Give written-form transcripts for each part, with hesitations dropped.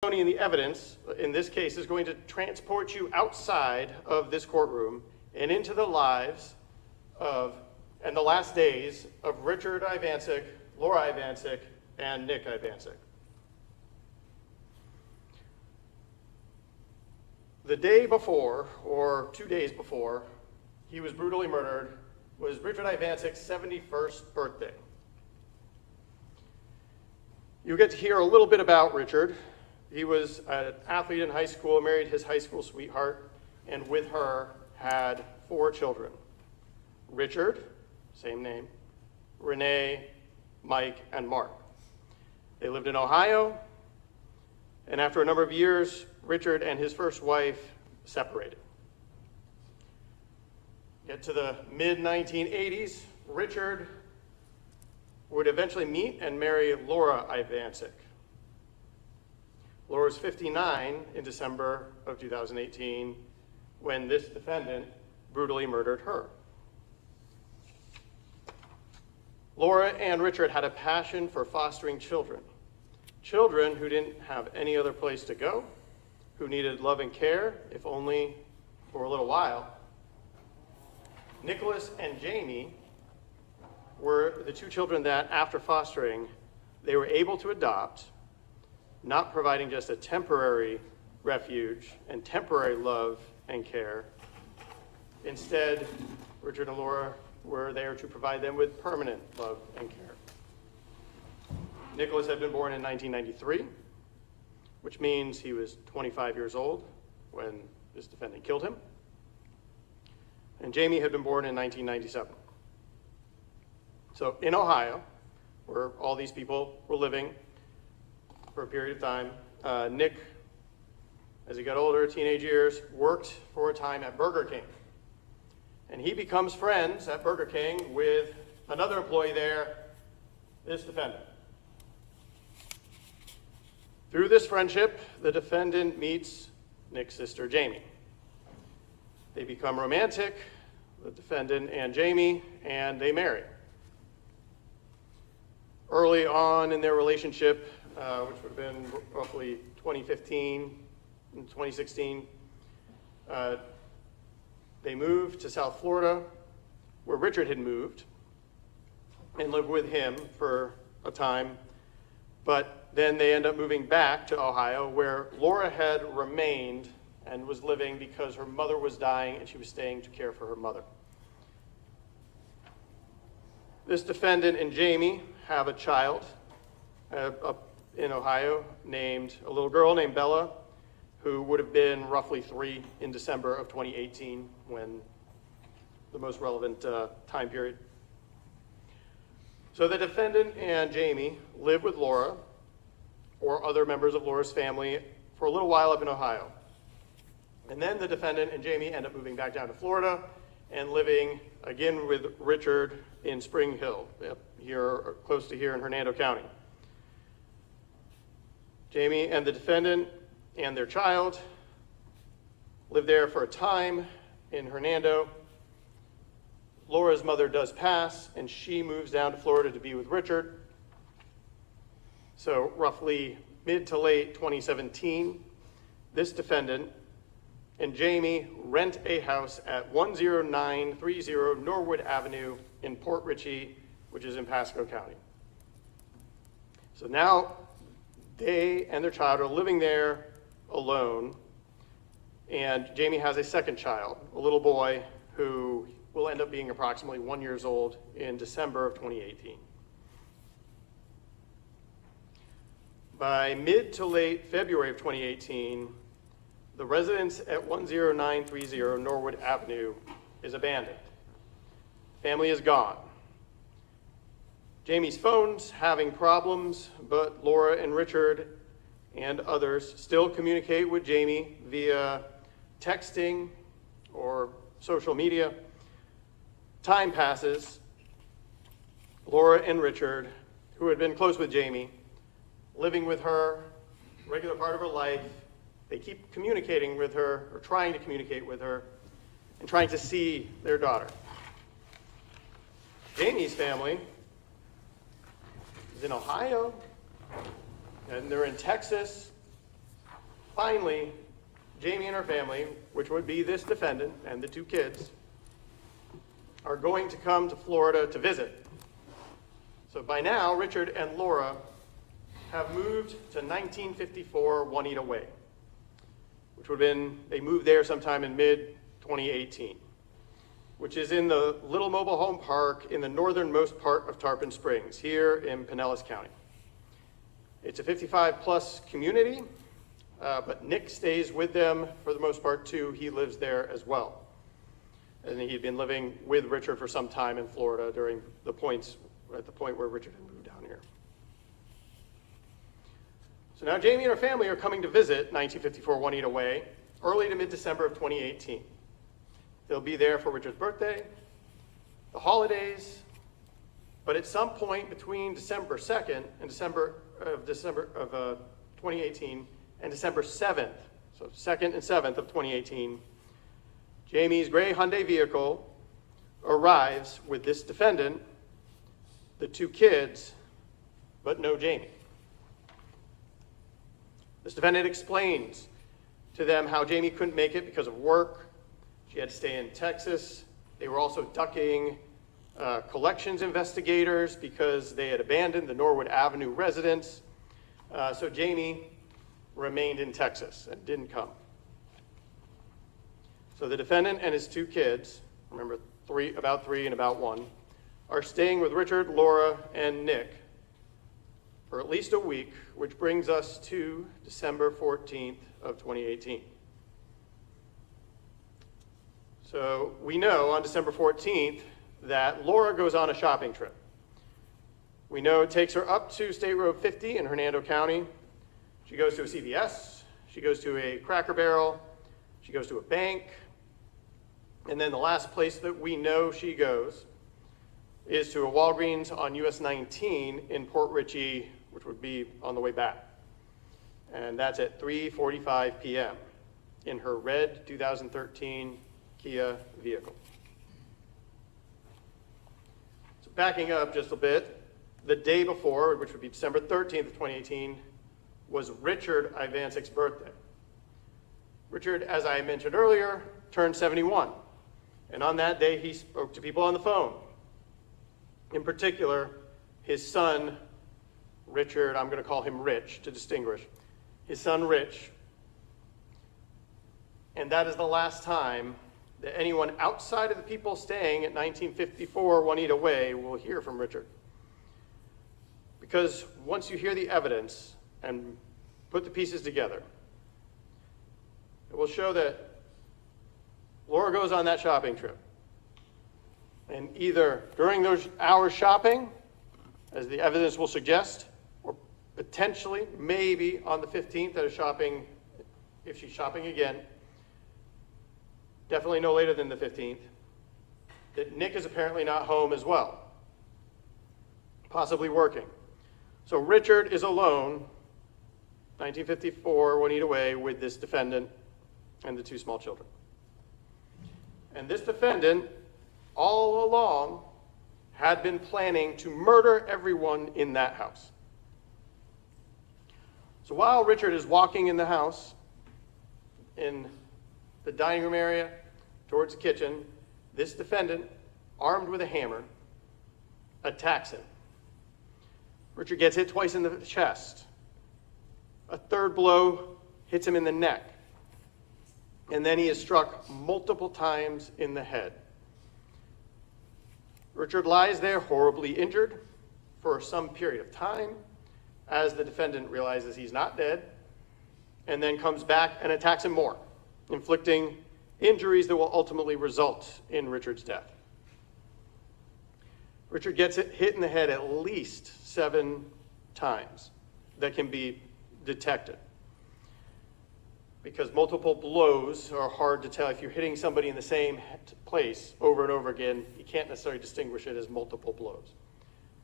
testimony and the evidence in this case is going to transport you outside of this courtroom and into the lives of and the last days of Richard Ivancic, Laura Ivancic, and Nick Ivancic. The day before, or 2 days before, he was brutally murdered was Richard Ivancic's 71st birthday. You'll get to hear a little bit about Richard. He was an athlete in high school, married his high school sweetheart, and with her had 4 children. Richard, same name, Renee, Mike, and Mark. They lived in Ohio, and after a number of years, Richard and his first wife separated. Get to the mid-1980s, Richard would eventually meet and marry Laura Ivancic. Laura was 59 in December of 2018 when this defendant brutally murdered her. Laura and Richard had a passion for fostering children. Children who didn't have any other place to go, who needed love and care, if only for a little while. Nicholas and Jamie were the 2 children that, after fostering, they were able to adopt, not providing just a temporary refuge and temporary love and care. Instead, Richard and Laura were there to provide them with permanent love and care. Nicholas had been born in 1993, which means he was 25 years old when this defendant killed him. And Jamie had been born in 1997. So in Ohio, where all these people were living for a period of time, Nick, as he got older, teenage years, worked for a time at Burger King. And he becomes friends at Burger King with another employee there, this defendant. Through this friendship, the defendant meets Nick's sister, Jamie. They become romantic, the defendant and Jamie, and they marry. Early on in their relationship, which would have been roughly 2015 and 2016, they moved to South Florida, where Richard had moved, and lived with him for a time. But then they end up moving back to Ohio, where Laura had remained and was living because her mother was dying and she was staying to care for her mother. This defendant and Jamie have a child up in Ohio a little girl named Bella, who would have been roughly 3 in December of 2018, when the most relevant time period. So the defendant and Jamie live with Laura or other members of Laura's family for a little while up in Ohio. And then the defendant and Jamie end up moving back down to Florida and living again with Richard in Spring Hill, here, close to here in Hernando County. Jamie and the defendant and their child live there for a time in Hernando. Laura's mother does pass, and she moves down to Florida to be with Richard. So roughly mid to late 2017, this defendant and Jamie rent a house at 10930 Norwood Avenue in Port Richey, which is in Pasco County. So now they and their child are living there alone, and Jamie has a second child, a little boy who will end up being approximately 1 year old in December of 2018. By mid to late February of 2018, the residence at 10930 Norwood Avenue is abandoned. Family is gone. Jamie's phone's having problems, but Laura and Richard and others still communicate with Jamie via texting or social media. Time passes. Laura and Richard, who had been close with Jamie, living with her, regular part of her life, they keep communicating with her, or trying to communicate with her, and trying to see their daughter. Jamie's family is in Ohio, and they're in Texas, Finally, Jamie and her family, which would be this defendant and the two kids, are going to come to Florida to visit. So by now, Richard and Laura have moved to 1954 Juanita Way, which would have been, they moved there sometime in mid-2018, which is in the little mobile home park in the northernmost part of Tarpon Springs, here in Pinellas County. It's a 55-plus community, but Nick stays with them for the most part too. He lives there as well. And he'd been living with Richard for some time in Florida during at the point where Richard had moved down here. So now Jamie and her family are coming to visit 1954 Juanita Way early to mid-December of 2018. They'll be there for Richard's birthday, the holidays, but at some point between December 2nd and December of 2018 and December 7th, so 2nd and 7th of 2018, Jamie's gray Hyundai vehicle arrives with this defendant, the two kids, but no Jamie. This defendant explains to them how Jamie couldn't make it because of work. She had to stay in Texas. They were also ducking collections investigators because they had abandoned the Norwood Avenue residence. So Jamie remained in Texas and didn't come. So the defendant and his two kids, remember about three and about one, are staying with Richard, Laura, and Nick for at least a week, which brings us to December 14th of 2018. So we know on December 14th that Laura goes on a shopping trip. We know it takes her up to State Road 50 in Hernando County. She goes to a CVS, she goes to a Cracker Barrel, she goes to a bank, and then the last place that we know she goes is to a Walgreens on US 19 in Port Richey, which would be on the way back. And that's at 3:45 p.m. in her red 2013 Kia vehicle. So backing up just a bit, the day before, which would be December 13th of 2018, was Richard Ivancic's birthday. Richard, as I mentioned earlier, turned 71. And on that day, he spoke to people on the phone. In particular, his son, Richard, I'm going to call him Rich to distinguish, his son Rich. And that is the last time that anyone outside of the people staying at 1954 Juanita Way will hear from Richard. Because once you hear the evidence and put the pieces together, it will show that Laura goes on that shopping trip. And either during those hours shopping, as the evidence will suggest, or potentially, maybe on the 15th at a shopping, if she's shopping again, definitely no later than the 15th, that Nick is apparently not home as well, possibly working. So Richard is alone, 1954 Juanita Way, with this defendant and the two small children. And this defendant, all along, had been planning to murder everyone in that house. So while Richard is walking in the house, in the dining room area, towards the kitchen, this defendant, armed with a hammer, attacks him. Richard gets hit twice in the chest. A third blow hits him in the neck. And then he is struck multiple times in the head. Richard lies there horribly injured for some period of time as the defendant realizes he's not dead, and then comes back and attacks him more, inflicting injuries that will ultimately result in Richard's death. Richard gets hit in the head at least 7 times that can be detected. Because multiple blows are hard to tell. If you're hitting somebody in the same place over and over again, you can't necessarily distinguish it as multiple blows.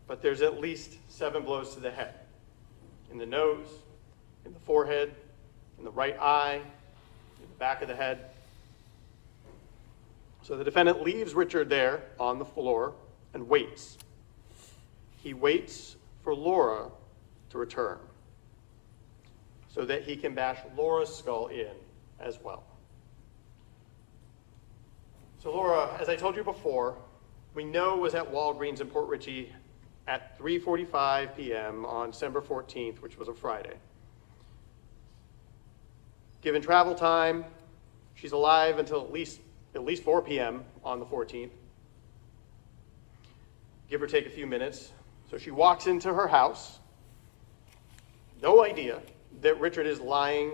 But there's at least 7 blows to the head. In the nose, in the forehead, in the right eye, in the back of the head. So the defendant leaves Richard there on the floor and waits. He waits for Laura to return. so that he can bash Laura's skull in as well. So Laura, as I told you before, we know was at Walgreens in Port Richey at 3:45 p.m. on December 14th, which was a Friday. Given travel time, she's alive until at least 4 p.m. on the 14th. Give or take a few minutes. So she walks into her house, no idea that Richard is lying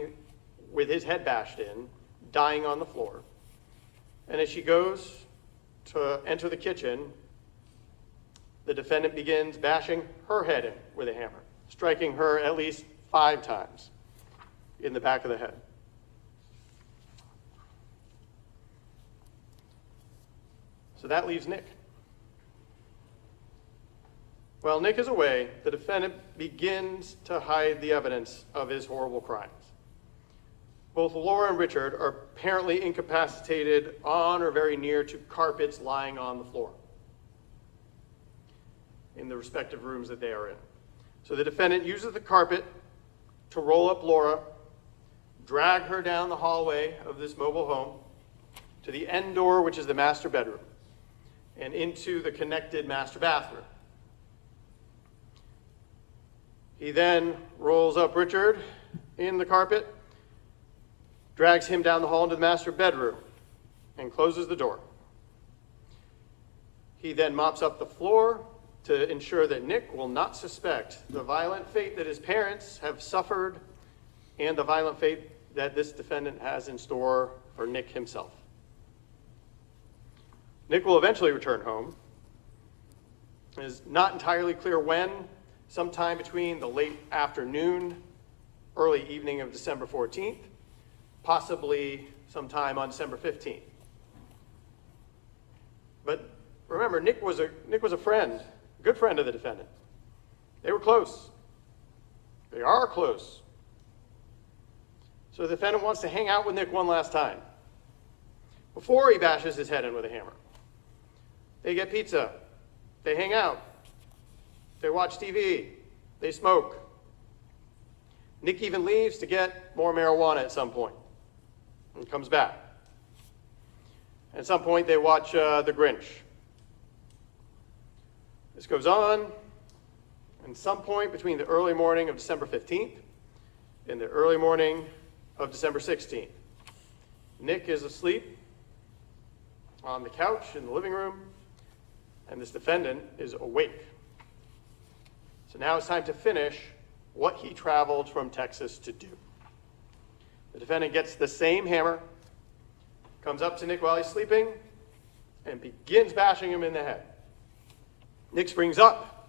with his head bashed in, dying on the floor. And as she goes to enter the kitchen, the defendant begins bashing her head in with a hammer, striking her at least 5 times in the back of the head. So that leaves Nick. While Nick is away, the defendant begins to hide the evidence of his horrible crimes. Both Laura and Richard are apparently incapacitated on or very near to carpets lying on the floor in the respective rooms that they are in. So the defendant uses the carpet to roll up Laura, drag her down the hallway of this mobile home to the end door, which is the master bedroom, and into the connected master bathroom. He then rolls up Richard in the carpet, drags him down the hall into the master bedroom, and closes the door. He then mops up the floor to ensure that Nick will not suspect the violent fate that his parents have suffered and the violent fate that this defendant has in store for Nick himself. Nick will eventually return home. It is not entirely clear when, sometime between the late afternoon, early evening of December 14th, possibly sometime on December 15th. But remember, Nick was a friend, a good friend of the defendant. They were close. They are close. So the defendant wants to hang out with Nick one last time before he bashes his head in with a hammer. They get pizza. They hang out. They watch TV. They smoke. Nick even leaves to get more marijuana at some point and comes back. At some point, they watch The Grinch. This goes on. At some point between the early morning of December 15th and the early morning of December 16th, Nick is asleep on the couch in the living room, and this defendant is awake. So now it's time to finish what he traveled from Texas to do. The defendant gets the same hammer, comes up to Nick while he's sleeping, and begins bashing him in the head. Nick springs up,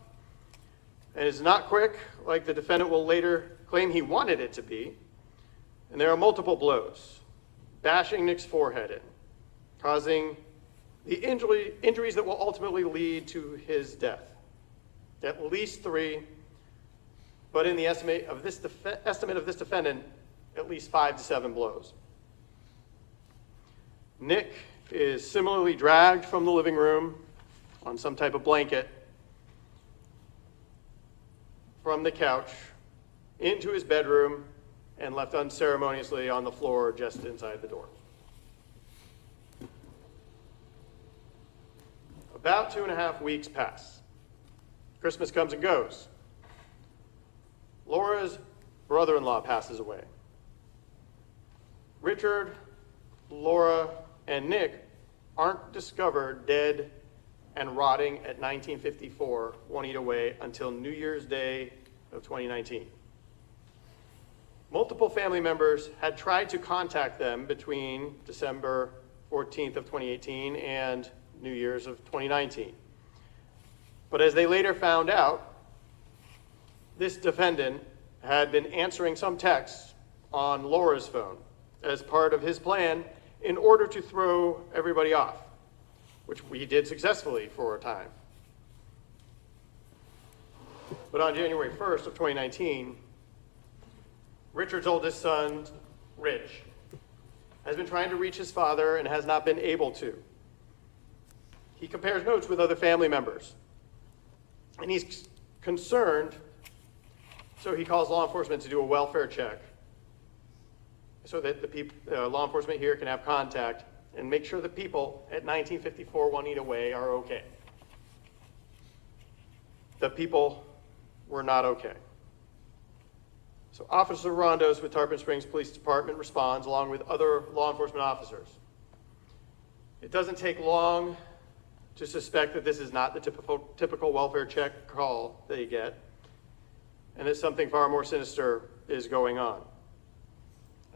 and is not quick, like the defendant will later claim he wanted it to be, and there are multiple blows, bashing Nick's forehead in, causing the injuries that will ultimately lead to his death. At least 3, but in the estimate of this defendant, at least 5 to 7 blows. Nick is similarly dragged from the living room on some type of blanket from the couch into his bedroom and left unceremoniously on the floor just inside the door. About 2.5 weeks pass. Christmas comes and goes. Laura's brother-in-law passes away. Richard, Laura, and Nick aren't discovered dead and rotting at 1954 Juanita Way until New Year's Day of 2019. Multiple family members had tried to contact them between December 14th of 2018 and New Year's of 2019. But as they later found out, this defendant had been answering some texts on Laura's phone as part of his plan in order to throw everybody off, which we did successfully for a time. But on January 1st of 2019, Richard's oldest son, Rich, has been trying to reach his father and has not been able to. He compares notes with other family members, and he's concerned, so he calls law enforcement to do a welfare check so that the law enforcement here can have contact and make sure the people at 1954 Juanita Way are okay. The people were not okay. So Officer Rondos with Tarpon Springs Police Department responds along with other law enforcement officers. It doesn't take long to suspect that this is not the typical welfare check call that you get, and that something far more sinister is going on.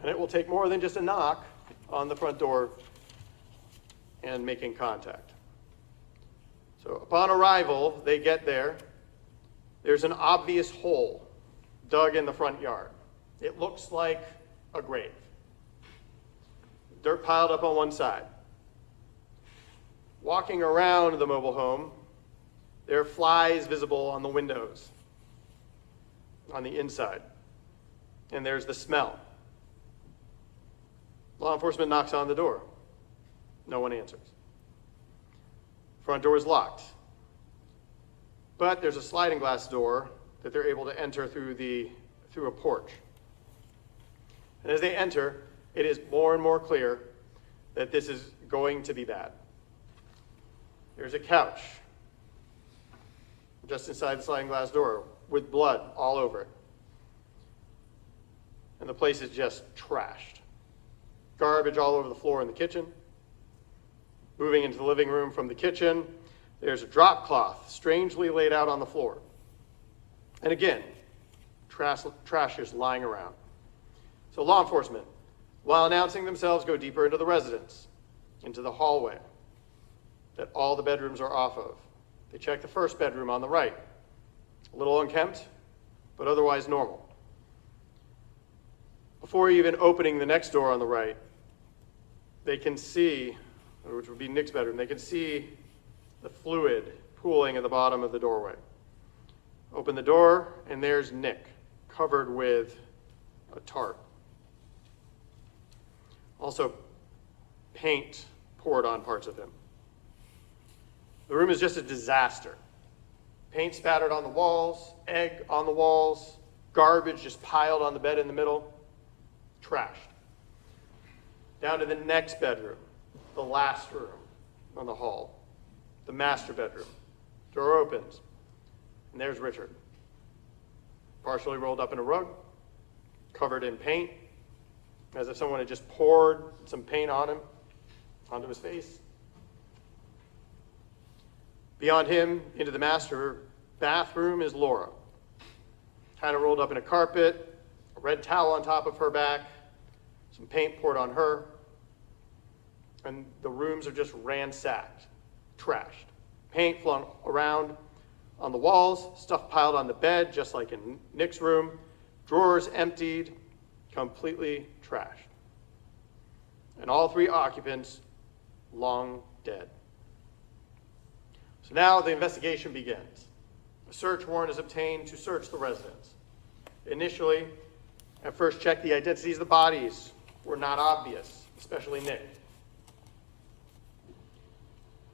And it will take more than just a knock on the front door and making contact. So upon arrival, they get there. There's an obvious hole dug in the front yard. It looks like a grave. Dirt piled up on one side. Walking around the mobile home, there are flies visible on the windows, on the inside. And there's the smell. Law enforcement knocks on the door. No one answers. Front door is locked. But there's a sliding glass door that they're able to enter through a porch. And as they enter, it is more and more clear that this is going to be bad. There's a couch just inside the sliding glass door with blood all over it. And the place is just trashed. Garbage all over the floor in the kitchen. Moving into the living room from the kitchen, there's a drop cloth strangely laid out on the floor. And again, trash is lying around. So law enforcement, while announcing themselves, go deeper into the residence, into the hallway that all the bedrooms are off of. They check the first bedroom on the right. A little unkempt, but otherwise normal. Before even opening the next door on the right, they can see, which would be Nick's bedroom, they can see the fluid pooling at the bottom of the doorway. Open the door, and there's Nick, covered with a tarp. Also, paint poured on parts of him. The room is just a disaster. Paint spattered on the walls, egg on the walls, garbage just piled on the bed in the middle, trashed. Down to the next bedroom, the last room on the hall, the master bedroom. Door opens, and there's Richard, partially rolled up in a rug, covered in paint, as if someone had just poured some paint on him, onto his face. Beyond him, into the master bathroom, is Laura, kind of rolled up in a carpet, a red towel on top of her back, some paint poured on her, and the rooms are just ransacked, trashed. Paint flung around on the walls, stuff piled on the bed, just like in Nick's room, drawers emptied, completely trashed. And all three occupants long dead. So now the investigation begins. A search warrant is obtained to search the residence. Initially, at first check, the identities of the bodies were not obvious, especially Nick.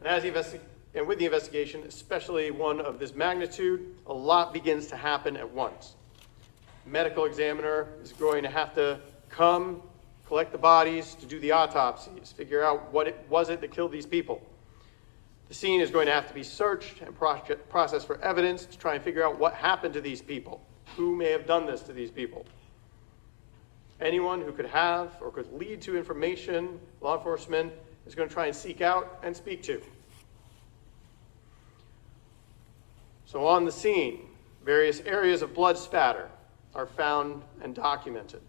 And with the investigation, especially one of this magnitude, a lot begins to happen at once. Medical examiner is going to have to come, collect the bodies to do the autopsies, figure out what it was that killed these people. The scene is going to have to be searched and processed for evidence to try and figure out what happened to these people. Who may have done this to these people? Anyone who could have or could lead to information, law enforcement is going to try and seek out and speak to. So on the scene, various areas of blood spatter are found and documented.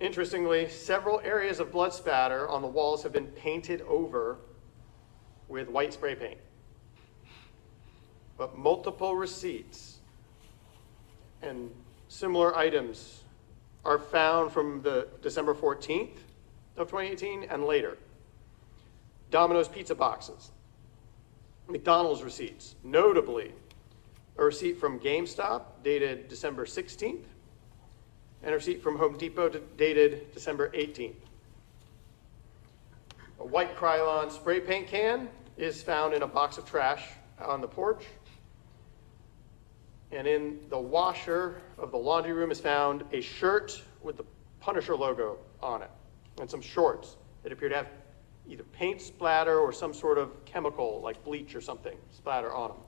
Interestingly, several areas of blood spatter on the walls have been painted over with white spray paint. But multiple receipts and similar items are found from the December 14th of 2018 and later. Domino's pizza boxes, McDonald's receipts, notably a receipt from GameStop dated December 16th and a receipt from Home Depot dated December 18th. A white Krylon spray paint can is found in a box of trash on the porch. And in the washer of the laundry room is found a shirt with the Punisher logo on it, and some shorts that appear to have either paint splatter or some sort of chemical, like bleach or something, splatter on them.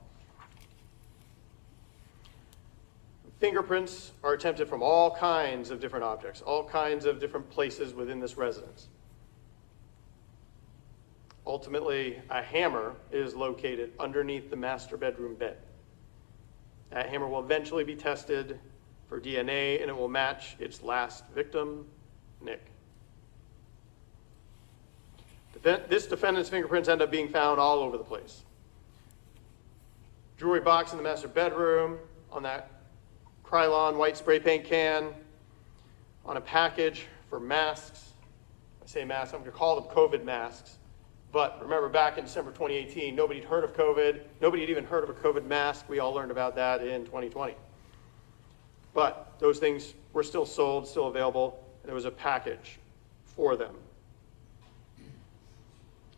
Fingerprints are attempted from all kinds of different objects, all kinds of different places within this residence. Ultimately, a hammer is located underneath the master bedroom bed. That hammer will eventually be tested for DNA, and it will match its last victim, Nick. This defendant's fingerprints end up being found all over the place. Jewelry box in the master bedroom, on that Krylon white spray paint can, on a package for masks. I say masks, I'm going to call them COVID masks. But remember, back in December 2018, nobody had heard of COVID. Nobody had even heard of a COVID mask. We all learned about that in 2020. But those things were still sold, still available, and there was a package for them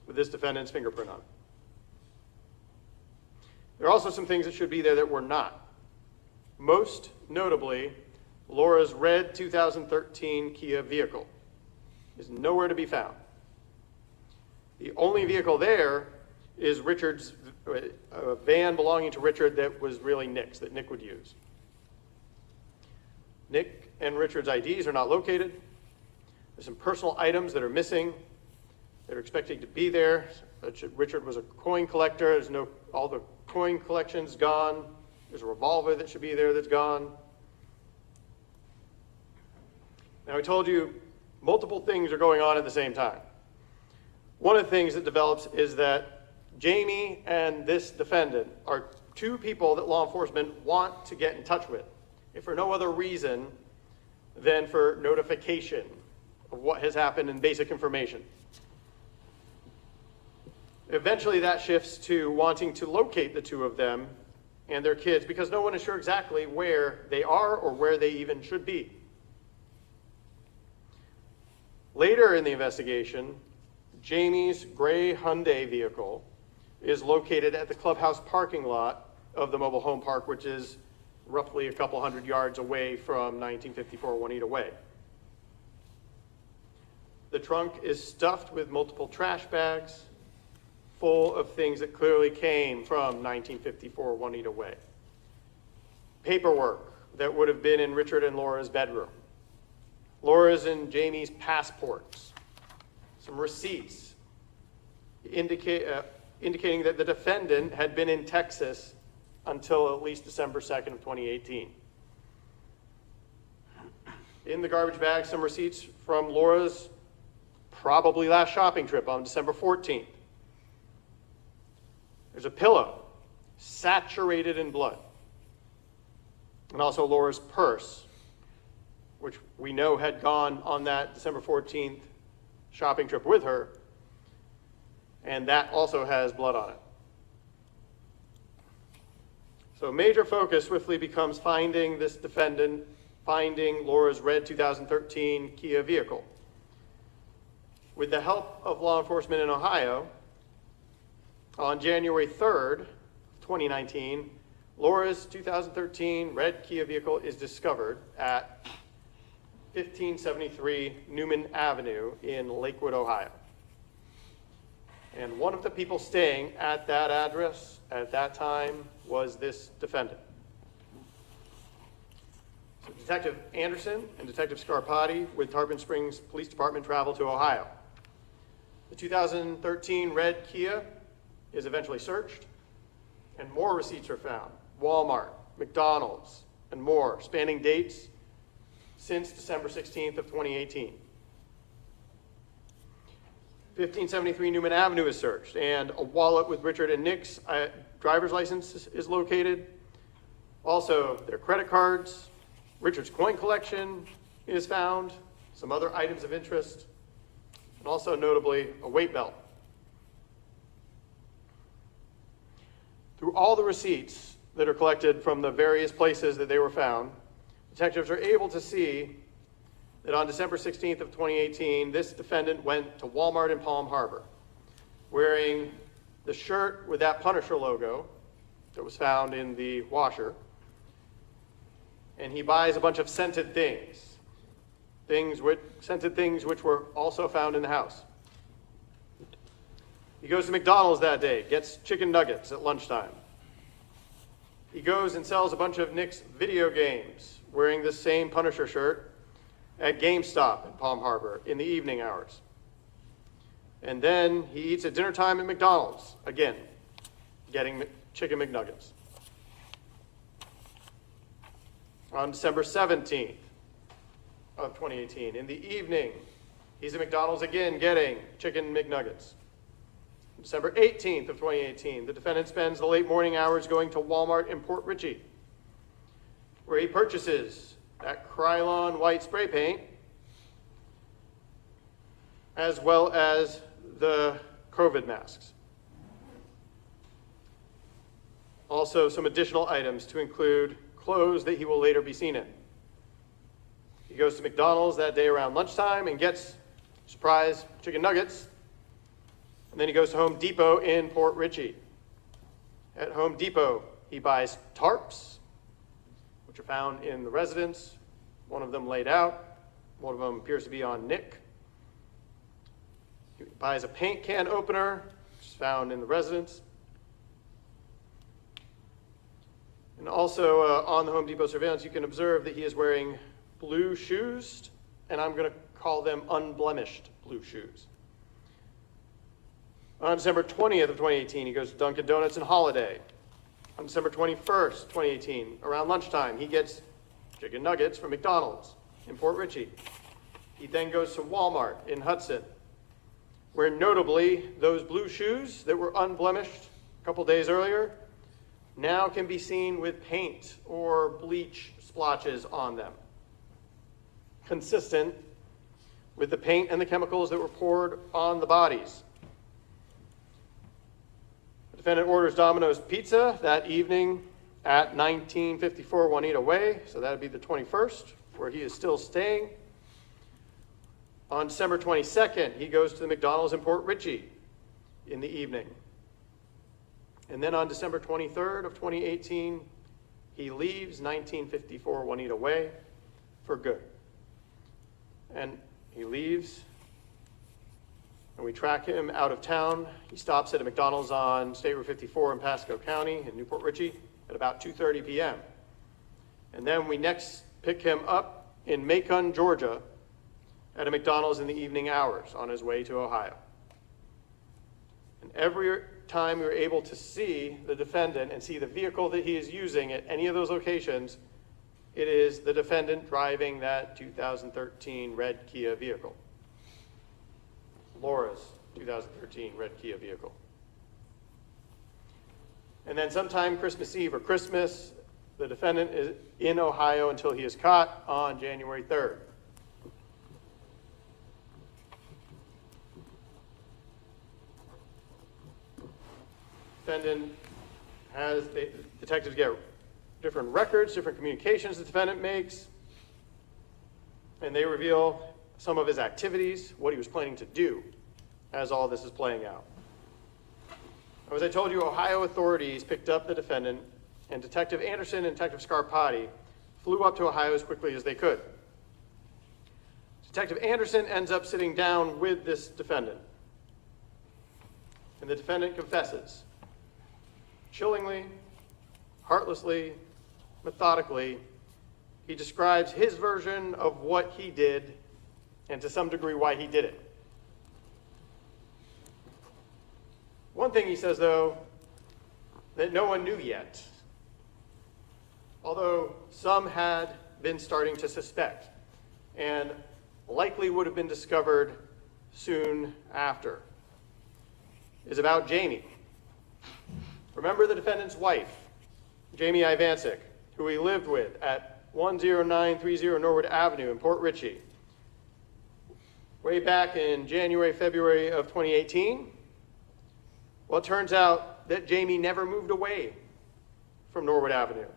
with this defendant's fingerprint on it. There are also some things that should be there that were not. Most notably, Laura's red 2013 Kia vehicle is nowhere to be found. The only vehicle there is Richard's, a van belonging to Richard that was really Nick's, that Nick would use. Nick and Richard's IDs are not located. There's some personal items that are missing that are expected to be there. Richard was a coin collector. There's no, all the coin collection's gone. There's a revolver that should be there that's gone. Now, I told you multiple things are going on at the same time. One of the things that develops is that Jamie and this defendant are two people that law enforcement want to get in touch with, if for no other reason than for notification of what has happened and basic information. Eventually that shifts to wanting to locate the two of them and their kids, because no one is sure exactly where they are or where they even should be. Later in the investigation, Jamie's gray Hyundai vehicle is located at the clubhouse parking lot of the mobile home park, which is roughly a couple hundred yards away from 1954 Juanita Way. The trunk is stuffed with multiple trash bags full of things that clearly came from 1954 Juanita Way. Paperwork that would have been in Richard and Laura's bedroom. Laura's and Jamie's passports. Some receipts indicating that the defendant had been in Texas until at least December 2nd of 2018. In the garbage bag, some receipts from Laura's probably last shopping trip on December 14th. There's a pillow saturated in blood. And also Laura's purse, which we know had gone on that December 14th shopping trip with her, and that also has blood on it. So a major focus swiftly becomes finding this defendant, finding Laura's red 2013 Kia vehicle. With the help of law enforcement in Ohio, on January 3rd, 2019, Laura's 2013 red Kia vehicle is discovered at 1573 Newman Avenue in Lakewood, Ohio. And one of the people staying at that address at that time was this defendant. So Detective Anderson and Detective Scarpati with Tarpon Springs Police Department travel to Ohio. The 2013 red Kia is eventually searched, and more receipts are found. Walmart, McDonald's, and more, spanning dates since December 16th of 2018. 1573 Newman Avenue is searched, and a wallet with Richard and Nick's driver's license is located. Also, their credit cards, Richard's coin collection is found, some other items of interest, and also notably a weight belt. Through all the receipts that are collected from the various places that they were found, detectives are able to see that on December 16th of 2018, this defendant went to Walmart in Palm Harbor wearing the shirt with that Punisher logo that was found in the washer, and he buys a bunch of scented things. scented things which were also found in the house. He goes to McDonald's that day, gets chicken nuggets at lunchtime. He goes and sells a bunch of Nick's video games, wearing the same Punisher shirt, at GameStop in Palm Harbor in the evening hours. And then he eats at dinner time at McDonald's, again, getting chicken McNuggets. On December 17th of 2018, in the evening, he's at McDonald's again getting chicken McNuggets. December 18th of 2018, the defendant spends the late morning hours going to Walmart in Port Richey, where he purchases that Quinlan white spray paint, as well as the COVID masks. Also, some additional items to include clothes that he will later be seen in. He goes to McDonald's that day around lunchtime and gets, surprise, chicken nuggets. And then he goes to Home Depot in Port Richey. At Home Depot, he buys tarps, which are found in the residence. One of them laid out. One of them appears to be on Nick. He buys a paint can opener, which is found in the residence. And also on the Home Depot surveillance, you can observe that he is wearing blue shoes, and I'm going to call them unblemished blue shoes. On December 20th of 2018, he goes to Dunkin' Donuts and Holiday. On December 21st, 2018, around lunchtime, he gets chicken nuggets from McDonald's in Port Richey. He then goes to Walmart in Hudson, where notably those blue shoes that were unblemished a couple days earlier now can be seen with paint or bleach splotches on them, consistent with the paint and the chemicals that were poured on the bodies. The defendant orders Domino's Pizza that evening at 1954 Juanita Way, so that would be the 21st, where he is still staying. On December 22nd, he goes to the McDonald's in Port Richey in the evening. And then on December 23rd of 2018, he leaves 1954 Juanita Way for good. And he leaves, and we track him out of town. He stops at a McDonald's on State Route 54 in Pasco County in Newport Richey at about 2:30 p.m. And then we next pick him up in Macon, Georgia at a McDonald's in the evening hours on his way to Ohio. And every time we were able to see the defendant and see the vehicle that he is using at any of those locations, it is the defendant driving that 2013 red Kia vehicle. Laura's 2013 red Kia vehicle. And then sometime Christmas Eve or Christmas, the defendant is in Ohio until he is caught on January 3rd. Defendant has, detectives get different records, different communications the defendant makes, and they reveal some of his activities, what he was planning to do as all this is playing out. As I told you, Ohio authorities picked up the defendant, and Detective Anderson and Detective Scarpati flew up to Ohio as quickly as they could. Detective Anderson ends up sitting down with this defendant, and the defendant confesses. Chillingly, heartlessly, methodically, he describes his version of what he did and to some degree why he did it. One thing he says, though, that no one knew yet, although some had been starting to suspect and likely would have been discovered soon after, is about Jamie. Remember the defendant's wife, Jamie Ivancic, who he lived with at 10930 Norwood Avenue in Port Richey. Way back in January, February of 2018, well, it turns out that Jamie never moved away from Norwood Avenue.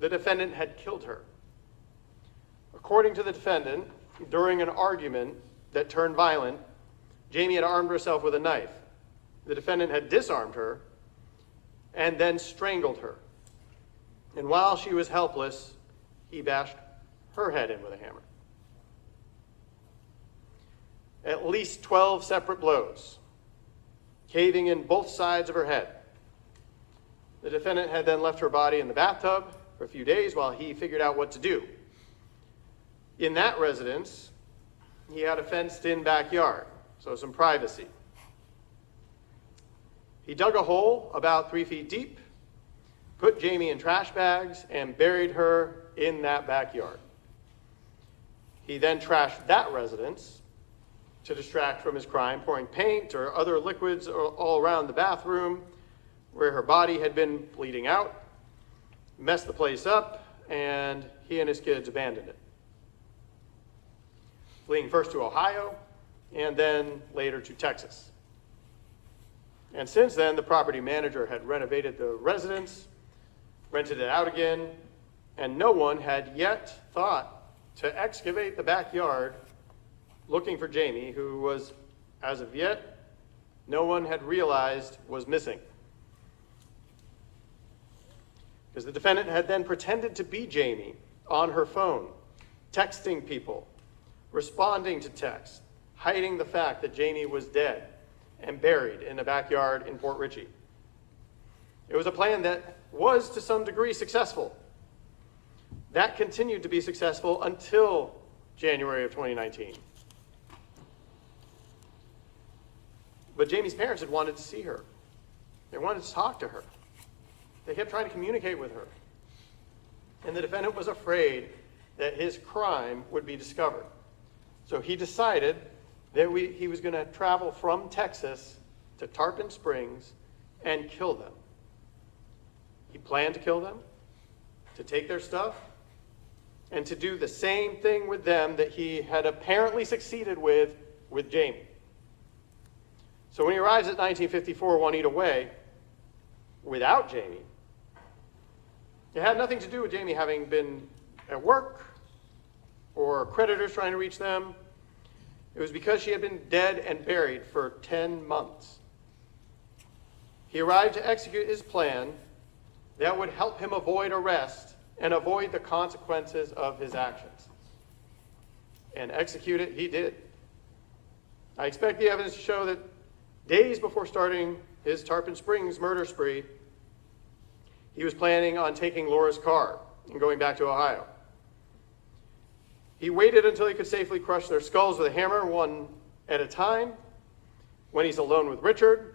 The defendant had killed her. According to the defendant, during an argument that turned violent, Jamie had armed herself with a knife. The defendant had disarmed her and then strangled her. And while she was helpless, he bashed her head in with a hammer. at least 12 separate blows, caving in both sides of her head. The defendant had then left her body in the bathtub for a few days while he figured out what to do. In that residence, he had a fenced-in backyard, so some privacy. He dug a hole about 3 feet deep, put Jamie in trash bags, and buried her in that backyard. He then trashed that residence to distract from his crime, pouring paint or other liquids all around the bathroom where her body had been bleeding out, messed the place up, and he and his kids abandoned it, fleeing first to Ohio and then later to Texas. And since then, the property manager had renovated the residence, rented it out again, and no one had yet thought to excavate the backyard looking for Jamie, who was, as of yet, no one had realized was missing. Because the defendant had then pretended to be Jamie on her phone, texting people, responding to texts, hiding the fact that Jamie was dead and buried in a backyard in Port Richey. It was a plan that was to some degree successful. That continued to be successful until January of 2019. But Jamie's parents had wanted to see her. They wanted to talk to her. They kept trying to communicate with her. And the defendant was afraid that his crime would be discovered. So he decided that he was going to travel from Texas to Tarpon Springs and kill them. He planned to kill them, to take their stuff, and to do the same thing with them that he had apparently succeeded with Jamie. So when he arrives at 1954 Juanita Way, without Jamie, it had nothing to do with Jamie having been at work or creditors trying to reach them. It was because she had been dead and buried for 10 months. He arrived to execute his plan that would help him avoid arrest and avoid the consequences of his actions. And execute it he did. I expect the evidence to show that days before starting his Tarpon Springs murder spree, he was planning on taking Laura's car and going back to Ohio. He waited until he could safely crush their skulls with a hammer, one at a time, when he's alone with Richard.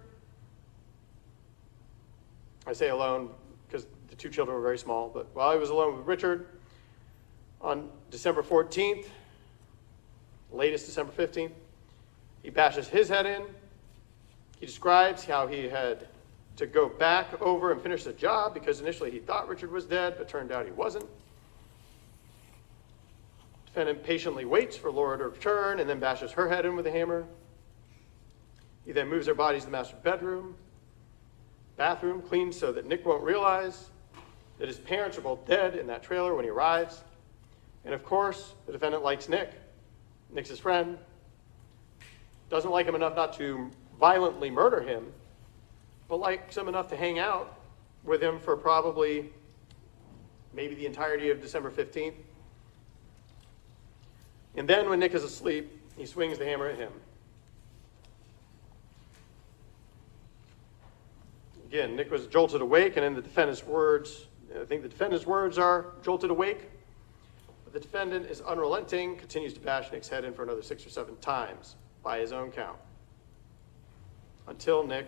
I say alone because the two children were very small, but while he was alone with Richard on December 14th, latest December 15th, he bashes his head in. He describes how he had to go back over and finish the job because initially he thought Richard was dead, but turned out he wasn't. Defendant patiently waits for Laura to return and then bashes her head in with a hammer. He then moves their bodies to the master bathroom, cleans so that Nick won't realize that his parents are both dead in that trailer when he arrives. And of course, the defendant likes Nick. Nick's his friend. Doesn't like him enough not to violently murder him, but likes him enough to hang out with him for probably maybe the entirety of December 15th. And then when Nick is asleep, he swings the hammer at him. Again, Nick was jolted awake, and in the defendant's words, I think the defendant's words are jolted awake. But the defendant is unrelenting, continues to bash Nick's head in for another 6 or 7 times by his own count, until Nick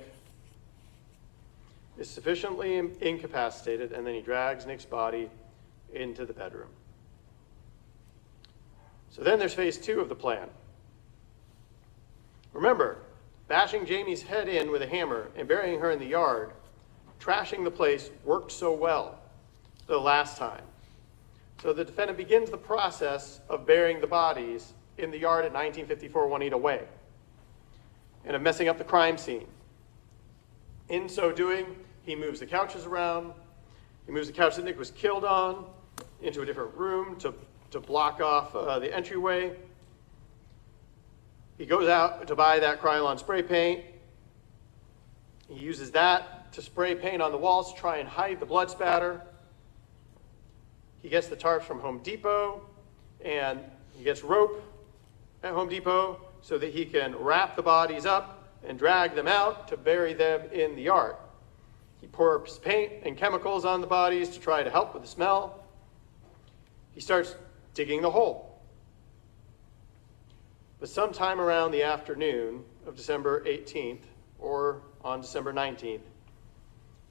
is sufficiently incapacitated, and then he drags Nick's body into the bedroom. So then there's phase 2 of the plan. Remember, bashing Jamie's head in with a hammer and burying her in the yard, trashing the place, worked so well the last time. So the defendant begins the process of burying the bodies in the yard at 1954 Juanita Way and of messing up the crime scene. In so doing, he moves the couches around. He moves the couch that Nick was killed on into a different room to block off the entryway. He goes out to buy that Krylon spray paint. He uses that to spray paint on the walls to try and hide the blood spatter. He gets the tarps from Home Depot, and he gets rope at Home Depot so that he can wrap the bodies up and drag them out to bury them in the yard. He pours paint and chemicals on the bodies to try to help with the smell. He starts digging the hole. But sometime around the afternoon of December 18th or on December 19th,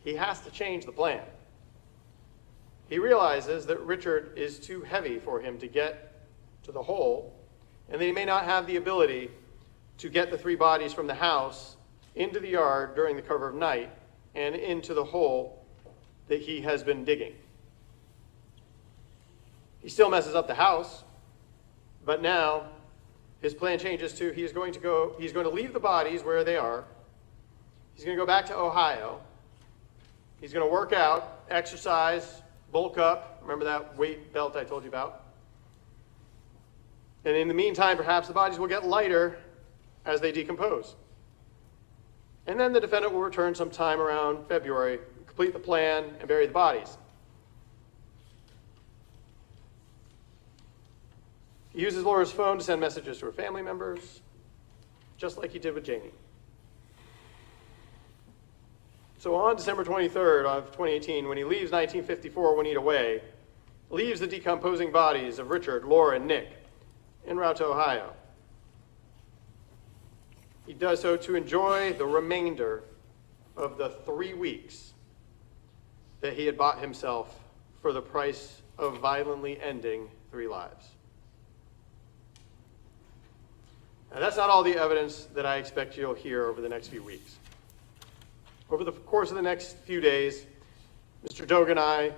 he has to change the plan. He realizes that Richard is too heavy for him to get to the hole, and that he may not have the ability to get the 3 bodies from the house into the yard during the cover of night and into the hole that he has been digging. He still messes up the house, but now his plan changes to he's going to leave the bodies where they are. He's going to go back to Ohio. He's going to work out, exercise, bulk up. Remember that weight belt I told you about? And in the meantime, perhaps the bodies will get lighter as they decompose. And then the defendant will return sometime around February, complete the plan, and bury the bodies. He uses Laura's phone to send messages to her family members, just like he did with Jamie. So on December 23rd of 2018, when he leaves 1954 Juanita Way, leaves the decomposing bodies of Richard, Laura, and Nick en route to Ohio. He does so to enjoy the remainder of the 3 weeks that he had bought himself for the price of violently ending 3 lives. Now, that's not all the evidence that I expect you'll hear over the next few weeks. Over the course of the next few days, Mr. Doga and I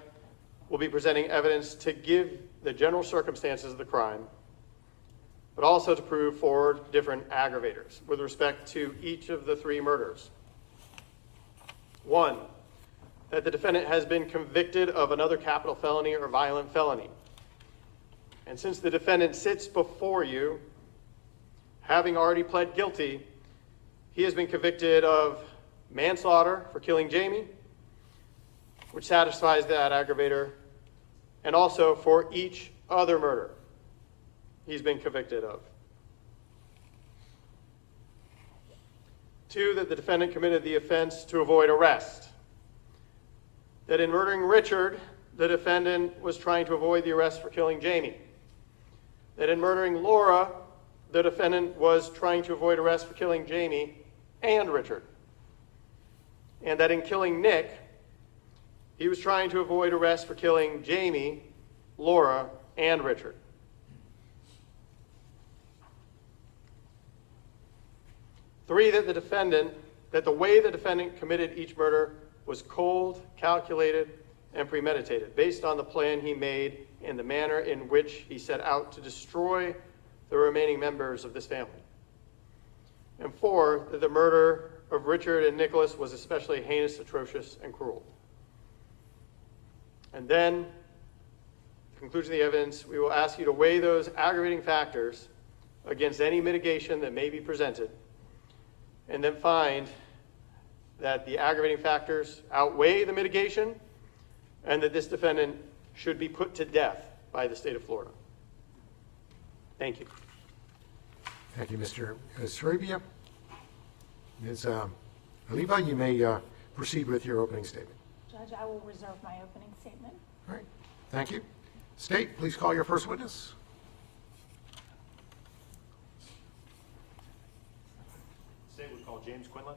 will be presenting evidence to give the general circumstances of the crime, but also to prove 4 different aggravators with respect to each of the 3 murders. 1, that the defendant has been convicted of another capital felony or violent felony. And since the defendant sits before you, having already pled guilty, he has been convicted of manslaughter for killing Jamie, which satisfies that aggravator, and also for each other murder he's been convicted of. 2, that the defendant committed the offense to avoid arrest. That in murdering Richard, the defendant was trying to avoid the arrest for killing Jamie. That in murdering Laura, the defendant was trying to avoid arrest for killing Jamie and Richard. And that in killing Nick, he was trying to avoid arrest for killing Jamie, Laura, and Richard. 3, that the way the defendant committed each murder was cold, calculated, and premeditated, based on the plan he made and the manner in which he set out to destroy the remaining members of this family. And 4, that the murder of Richard and Nicholas was especially heinous, atrocious, and cruel. And then, at the conclusion of the evidence, we will ask you to weigh those aggravating factors against any mitigation that may be presented, and then find that the aggravating factors outweigh the mitigation, and that this defendant should be put to death by the state of Florida. Thank you. Thank you, Mr. SARABIA. Ms. Oliva, you may proceed with your opening statement. Judge, I will reserve my opening statement. All right. Thank you. State, please call your first witness. State would call James Quinlan.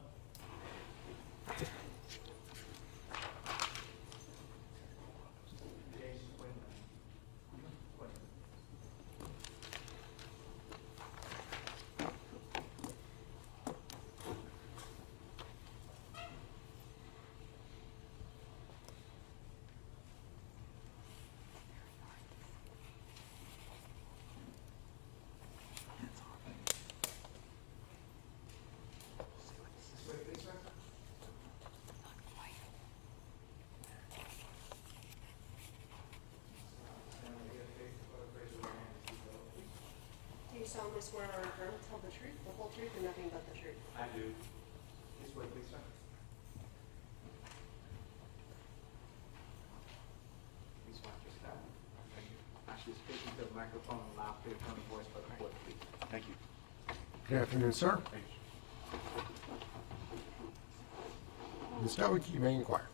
Do you solemnly swear or affirm to tell the truth, the whole truth, and nothing but the truth? I do. This way, please, sir. Please watch your step. Thank you. Actually, speaking to the microphone, loud, clear tone of voice for the court, please. Thank you. Good afternoon, sir. Ms. Stoic, you may inquire.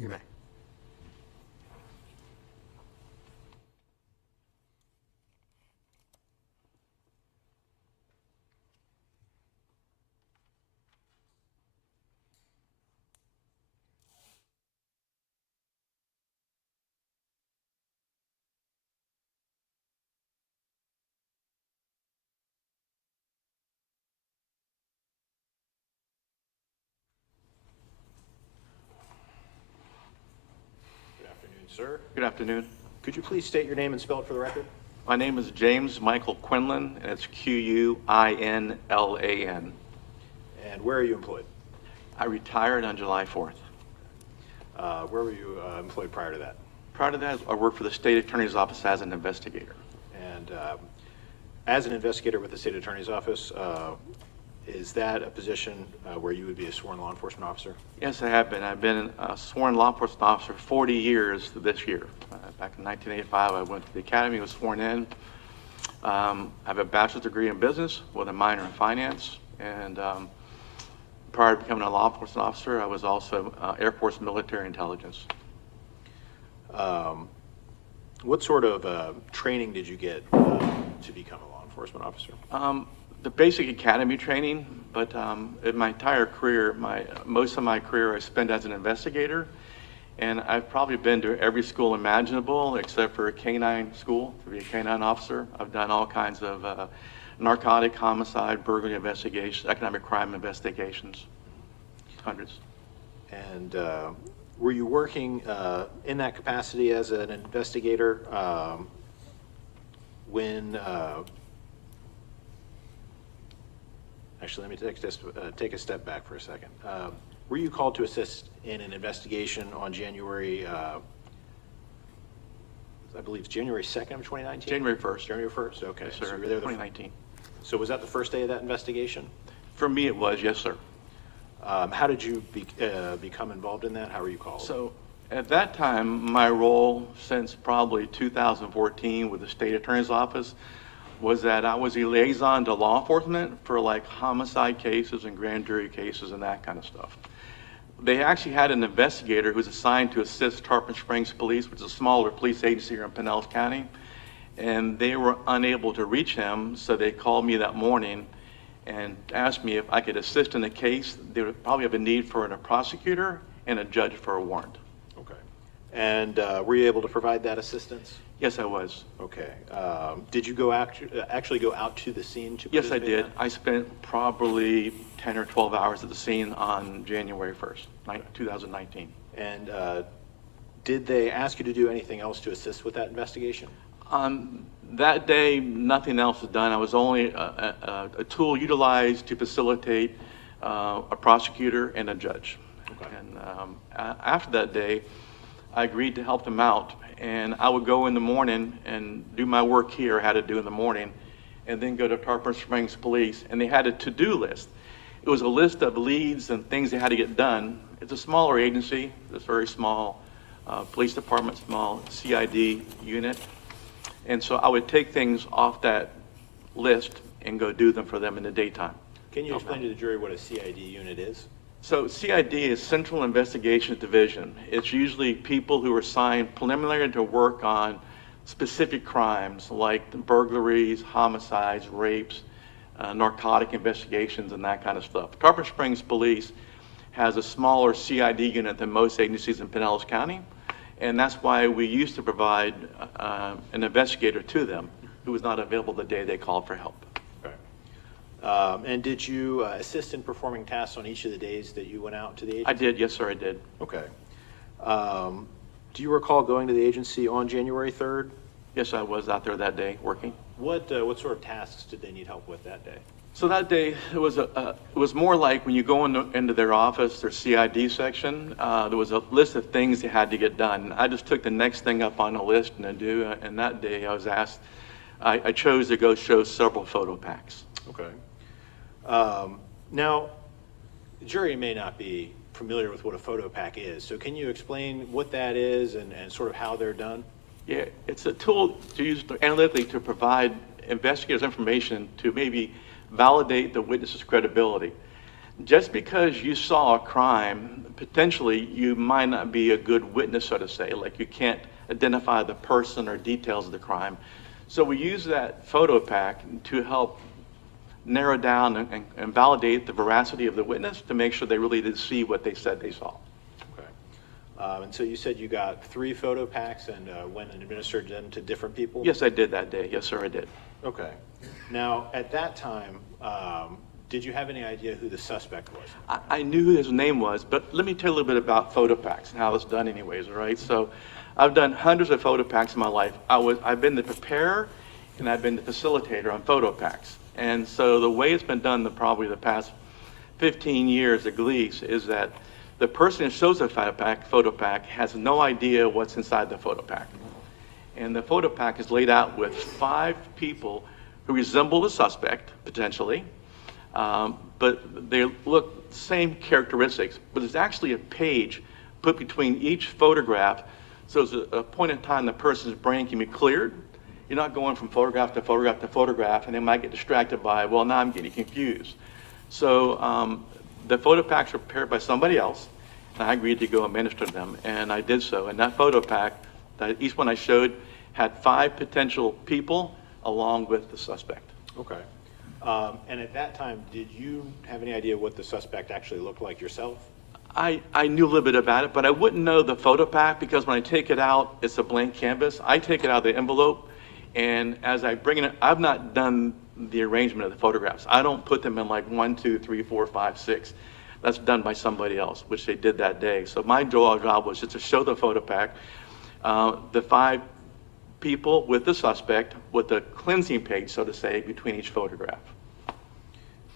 You may. Good afternoon, sir. Good afternoon. Could you please state your name and spell it for the record? My name is James Michael Quinlan, and it's Quinlan. And where are you employed? I retired on July 4th. Where were you employed prior to that? Prior to that, I worked for the State Attorney's Office as an investigator. And as an investigator with the State Attorney's Office, is that a position where you would be a sworn law enforcement officer? Yes, I have been. I've been a sworn law enforcement officer 40 years this year. Back in 1985, I went to the academy, was sworn in. I have a bachelor's degree in business with a minor in finance. And prior to becoming a law enforcement officer, I was also Air Force military intelligence. What sort of training did you get to become a law enforcement officer? The basic academy training, but in my entire career, most of my career I spent as an investigator, and I've probably been to every school imaginable except for a canine school to be a canine officer. I've done all kinds of narcotic, homicide, burglary investigations, economic crime investigations, hundreds. And were you working in that capacity as an investigator when actually, let me take a step back for a second. Were you called to assist in an investigation on January, I believe it's January 2nd of 2019? January 1st. January 1st, okay. Yes, So sir, you were there 2019. So was that the first day of that investigation? For me, it was, yes, sir. How did you become involved in that? How were you called? So at that time, my role since probably 2014 with the State Attorney's Office was that I was a liaison to law enforcement for like homicide cases and grand jury cases and that kind of stuff. They actually had an investigator who was assigned to assist Tarpon Springs Police, which is a smaller police agency here in Pinellas County, and they were unable to reach him, so they called me that morning and asked me if I could assist in the case. They would probably have a need for a prosecutor and a judge for a warrant. Okay. And were you able to provide that assistance? Yes, I was. Okay. Did you go actually go out to the scene to Yes, I participate in did. that? I spent probably 10 or 12 hours at the scene on January 1st, 2019. And did they ask you to do anything else to assist with that investigation? That day, nothing else was done. I was only a tool utilized to facilitate a prosecutor and a judge. Okay. And after that day, I agreed to help them out. And I would go in the morning and do my work here, I had to do in the morning, and then go to Tarpon Springs Police, and they had a to-do list. It was a list of leads and things they had to get done. It's a smaller agency, it's very small, police department, small CID unit. And so I would take things off that list and go do them for them in the daytime. Can you explain to the jury what a CID unit is? So CID is Central Investigations Division. It's usually people who are assigned preliminary to work on specific crimes like burglaries, homicides, rapes, narcotic investigations, and that kind of stuff. Tarpon Springs Police has a smaller CID unit than most agencies in Pinellas County, and that's why we used to provide an investigator to them who was not available the day they called for help. And did you assist in performing tasks on each of the days that you went out to the agency? I did, yes, sir, I did. Okay. Do you recall going to the agency on January 3rd? Yes, I was out there that day working. What sort of tasks did they need help with that day? So that day, it was more like when you go into their office, their CID section, there was a list of things they had to get done. I just took the next thing up on the list and do, and that day I was asked, I chose to go show several photo packs. Okay. Now, the jury may not be familiar with what a photo pack is, so can you explain what that is and sort of how they're done? Yeah, it's a tool to use analytically to provide investigators information to maybe validate the witness's credibility. Just because you saw a crime, potentially you might not be a good witness, so to say, like you can't identify the person or details of the crime. So we use that photo pack to help narrow down and validate the veracity of the witness to make sure they really did see what they said they saw. Okay. And so you said you got 3 photo packs and went and administered them to different people? Yes, I did that day. Yes, sir, I did. Okay. Now, at that time, did you have any idea who the suspect was? I knew who his name was, but let me tell you a little bit about photo packs and how it's done anyways, all right? So I've done hundreds of photo packs in my life. I've been the preparer and I've been the facilitator on photo packs. And so the way it's been done probably the past 15 years at least is that the person who shows the photo pack has no idea what's inside the photo pack. And the photo pack is laid out with 5 people who resemble the suspect, potentially, but they look same characteristics, but there's actually a page put between each photograph, so there's a point in time the person's brain can be cleared. You're not going from photograph to photograph to photograph, and they might get distracted by, well, now I'm getting confused. So the photo packs were prepared by somebody else, and I agreed to go administer them, and I did so. And that photo pack, each one I showed, had 5 potential people along with the suspect. Okay. And at that time, did you have any idea what the suspect actually looked like yourself? I knew a little bit about it, but I wouldn't know the photo pack because when I take it out, it's a blank canvas. I take it out of the envelope, and as I bring it in, I've not done the arrangement of the photographs. I don't put them in like 1, 2, 3, 4, 5, 6. That's done by somebody else, which they did that day. So my job was just to show the photo pack, the 5 people with the suspect with a cleansing page, so to say, between each photograph.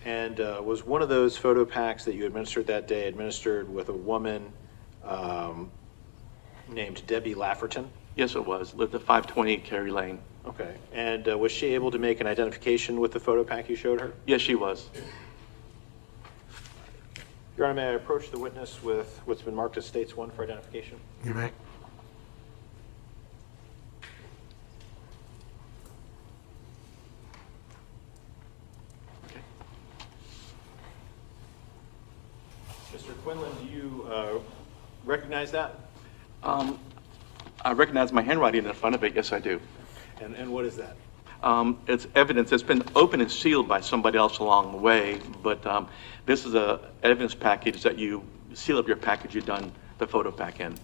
And was one of those photo packs that you administered that day administered with a woman named Debbie Lafferton? Yes, it was. Lived at 520 Cary Lane. Okay. And was she able to make an identification with the photo pack you showed her? Yes, she was. Your Honor, may I approach the witness with what's been marked as States 1 for identification? You may. Mr. Quinlan, do you recognize that? I recognize my handwriting in front of it. Yes, I do. And what is that? It's evidence. It's been opened and sealed by somebody else along the way, but this is a evidence package that you seal up your package you've done the photo pack in.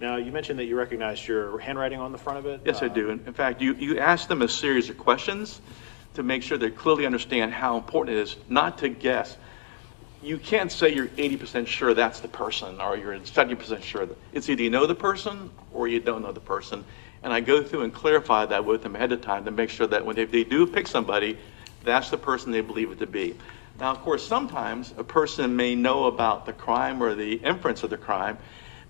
Now, you mentioned that you recognized your handwriting on the front of it? Yes, I do. In fact, you ask them a series of questions to make sure they clearly understand how important it is not to guess. You can't say you're 80% sure that's the person or you're 70% sure. It's either you know the person or you don't know the person. And I go through and clarify that with them ahead of time to make sure that when they do pick somebody, that's the person they believe it to be. Now, of course, sometimes a person may know about the crime or the inference of the crime,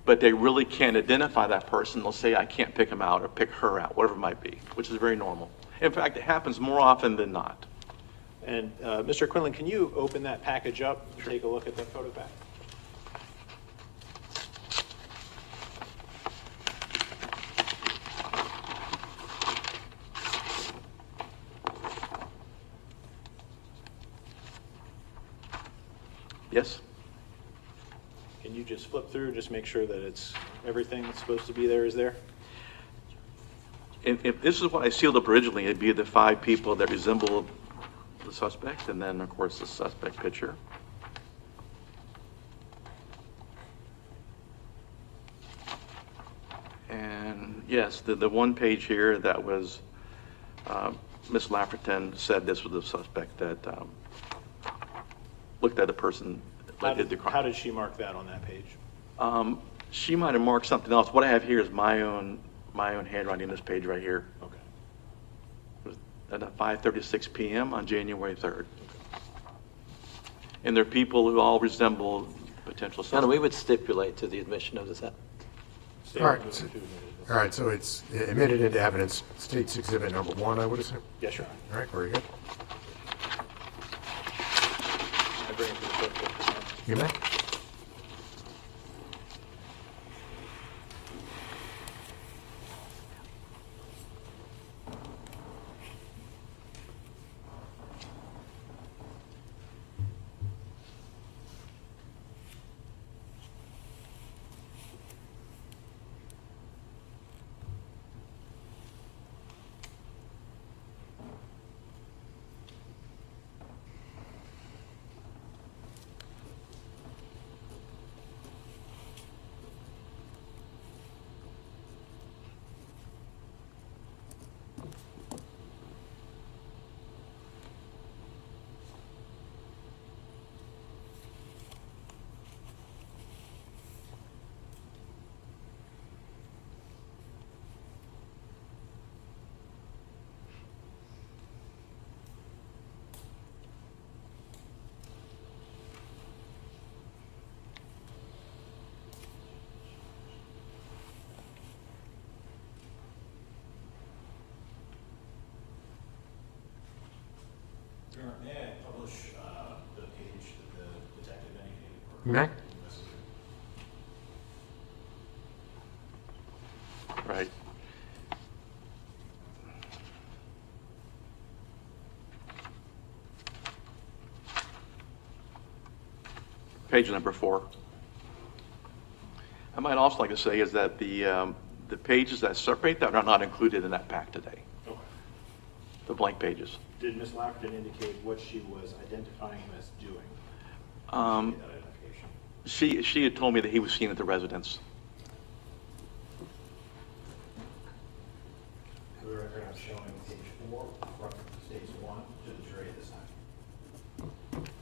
but they really can't identify that person. They'll say, I can't pick him out or pick her out, whatever it might be, which is very normal. In fact, it happens more often than not. And Mr. Quinlan, can you open that package up and take a look at that photo pack? Yes? Can you just flip through, just make sure that it's everything that's supposed to be there is there? If this is what I sealed up originally, it'd be the 5 people that resemble the suspect, and then, of course, the suspect picture. And yes, the one page here that was, Miss Lafferton said this was the suspect that looked at the person that did the crime. How did she mark that on that page? She might have marked something else. What I have here is my own handwriting, this page right here. Okay. It was at 5:36 p.m. on January 3rd. And they're people who all resemble potential Donna, suspects. we would stipulate to the admission of this. All right, so it's admitted into evidence, State's Exhibit number 1, I would assume? Yes, Your Honor. All right, very good. I bring it to the clerk. You may. You may. Right. Page number 4. I might also like to say is that the pages that separate that are not included in that pack today, Okay. the blank pages. Did Ms. Lafferton indicate what she was identifying him as doing? Um, That identification. She had told me that he was seen at the residence. For the record, I'm showing page 4, from stage 1 to the jury at this time.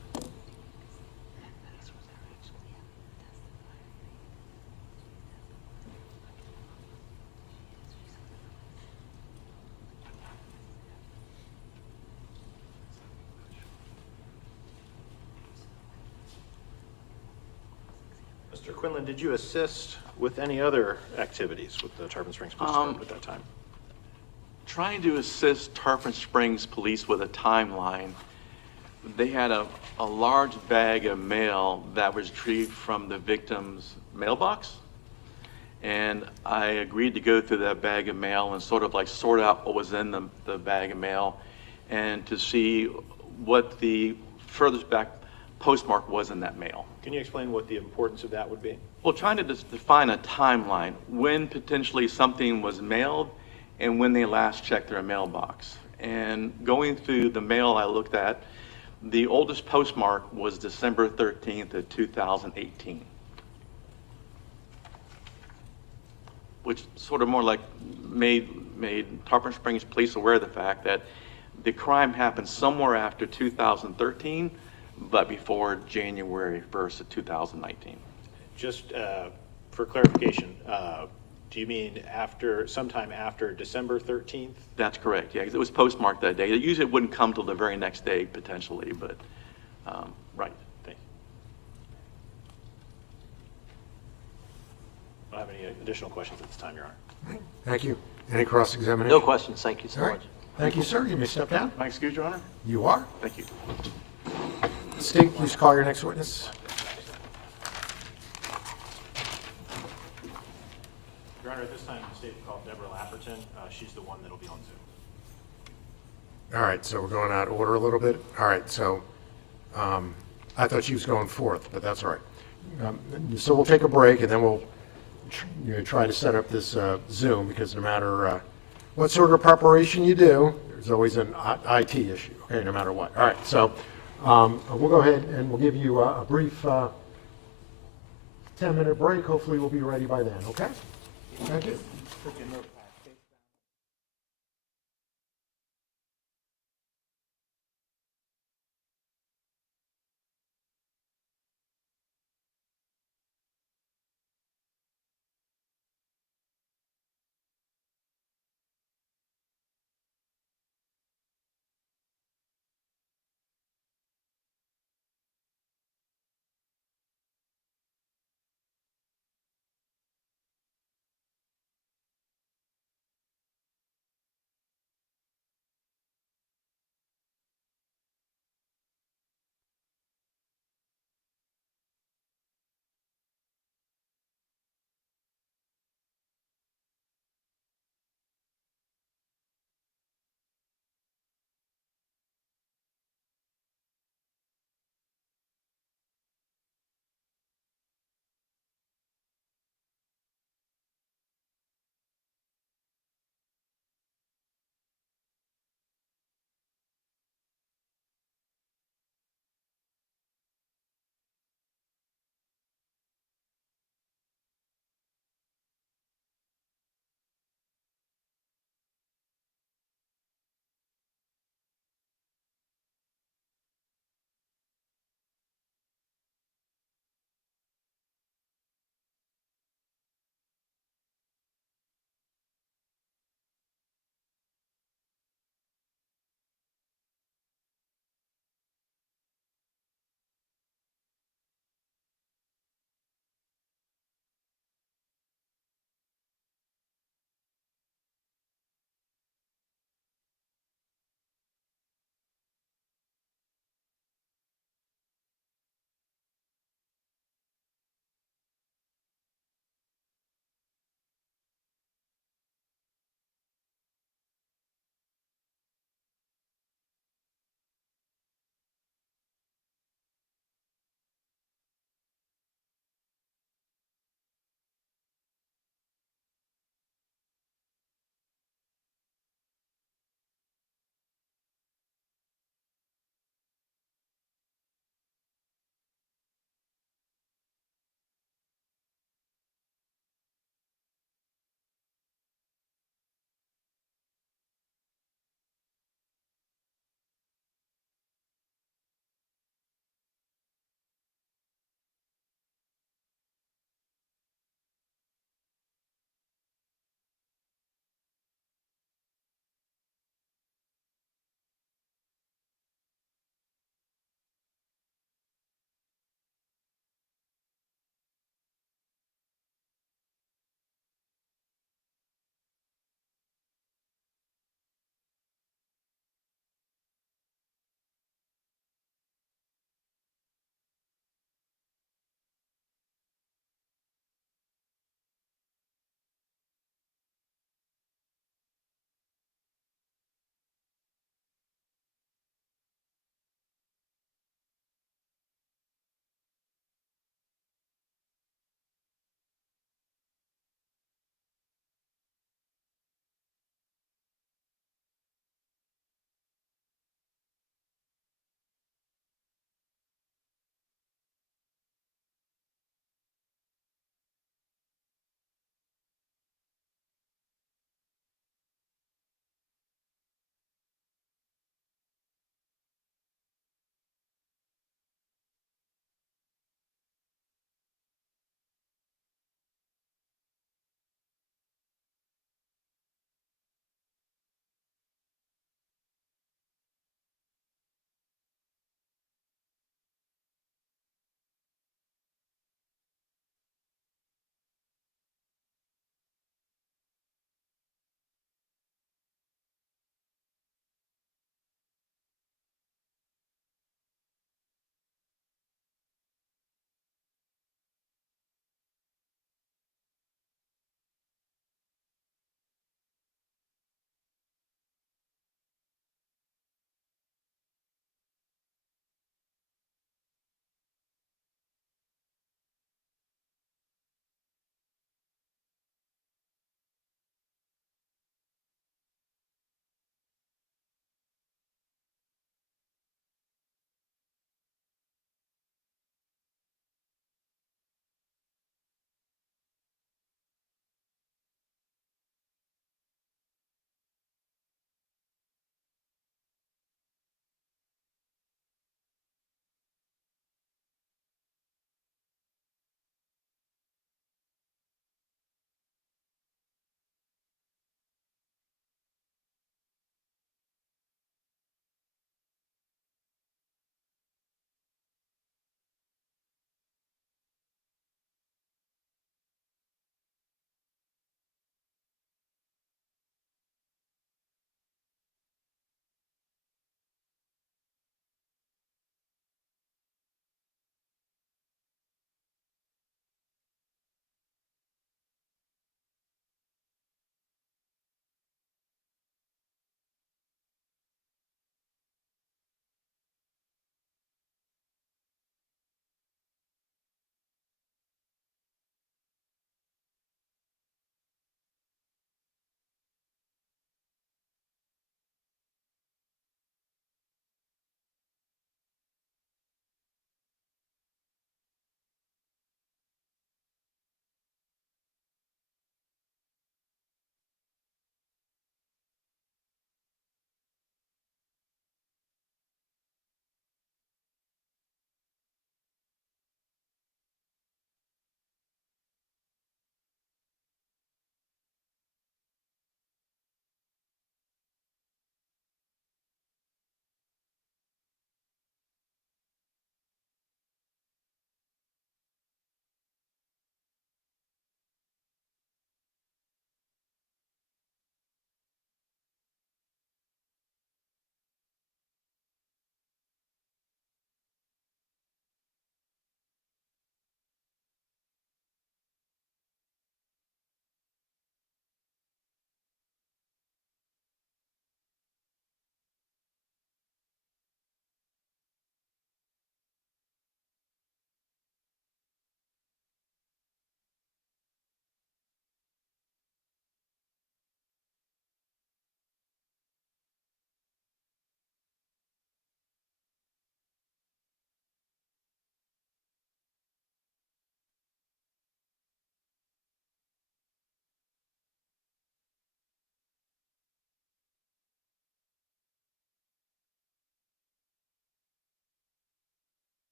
Mr. Quinlan, did you assist with any other activities with the Tarpon Springs Police Department at that time? Trying to assist Tarpon Springs Police with a timeline, they had a large bag of mail that was retrieved from the victim's mailbox. And I agreed to go through that bag of mail and sort of like sort out what was in the bag of mail and to see what the furthest back postmark was in that mail. Can you explain what the importance of that would be? Well, trying to just define a timeline, when potentially something was mailed and when they last checked their mailbox. And going through the mail I looked at, the oldest postmark was December 13th of 2018. Which sort of more like made Tarpon Springs Police aware of the fact that the crime happened somewhere after 2013, but before January 1st of 2019. Just for clarification, do you mean sometime after December 13th? That's correct, yeah, 'cause it was postmarked that day. It usually wouldn't come till the very next day, potentially, but, right. Thank you. I don't have any additional questions at this time, Your Honor. Thank you. Any cross-examination? No questions, thank you so All right. much. Thank you, sir. You may step down. Am I excused, Your Honor? You are. Thank you. State, please call your next witness. Your Honor, at this time, the state will call Debera Lafferton. She's the one that'll be on Zoom. All right, so we're going out of order a little bit. All right, so I thought she was going fourth, but that's all right. So we'll take a break, and then we'll try to set up this Zoom, because no matter what sort of preparation you do, there's always an IT issue, okay, no matter what. All right, so we'll go ahead and we'll give you a brief 10-minute break. Hopefully we'll be ready by then, okay? Thank you.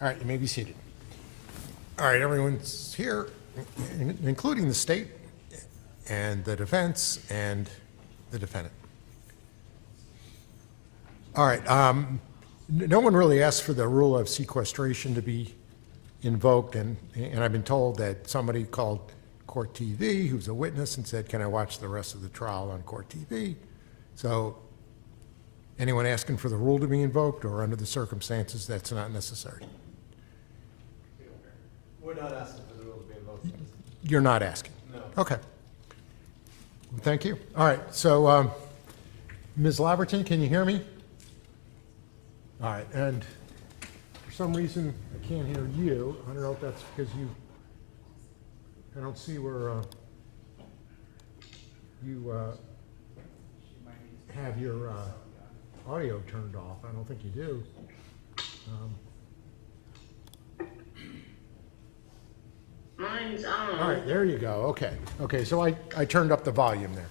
All right, you may be seated. All right, everyone's here, including the state and the defense and the defendant. All right, no one really asked for the rule of sequestration to be invoked, and I've been told that somebody called Court TV, who's a witness, and said, can I watch the rest of the trial on Court TV? So anyone asking for the rule to be invoked, or under the circumstances, that's not necessary? We're not asking for the rule to be invoked. You're not asking? No. Okay. Thank you. All right, so Ms. Lafferton, can you hear me? All right, and for some reason, I can't hear you. I don't know if that's because I don't see where you have your audio turned off. I don't think you do. Mine's on. All right, there you go. Okay. Okay, so I turned up the volume there.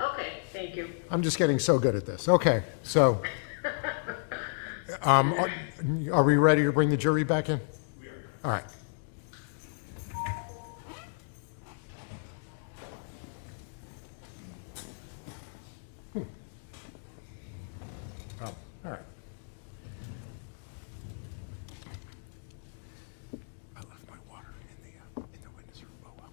Okay, thank you. I'm just getting so good at this. Okay, so are we ready to bring the jury back in? We are. All right. Oh, all right. I left my water in the witness room. Oh, well.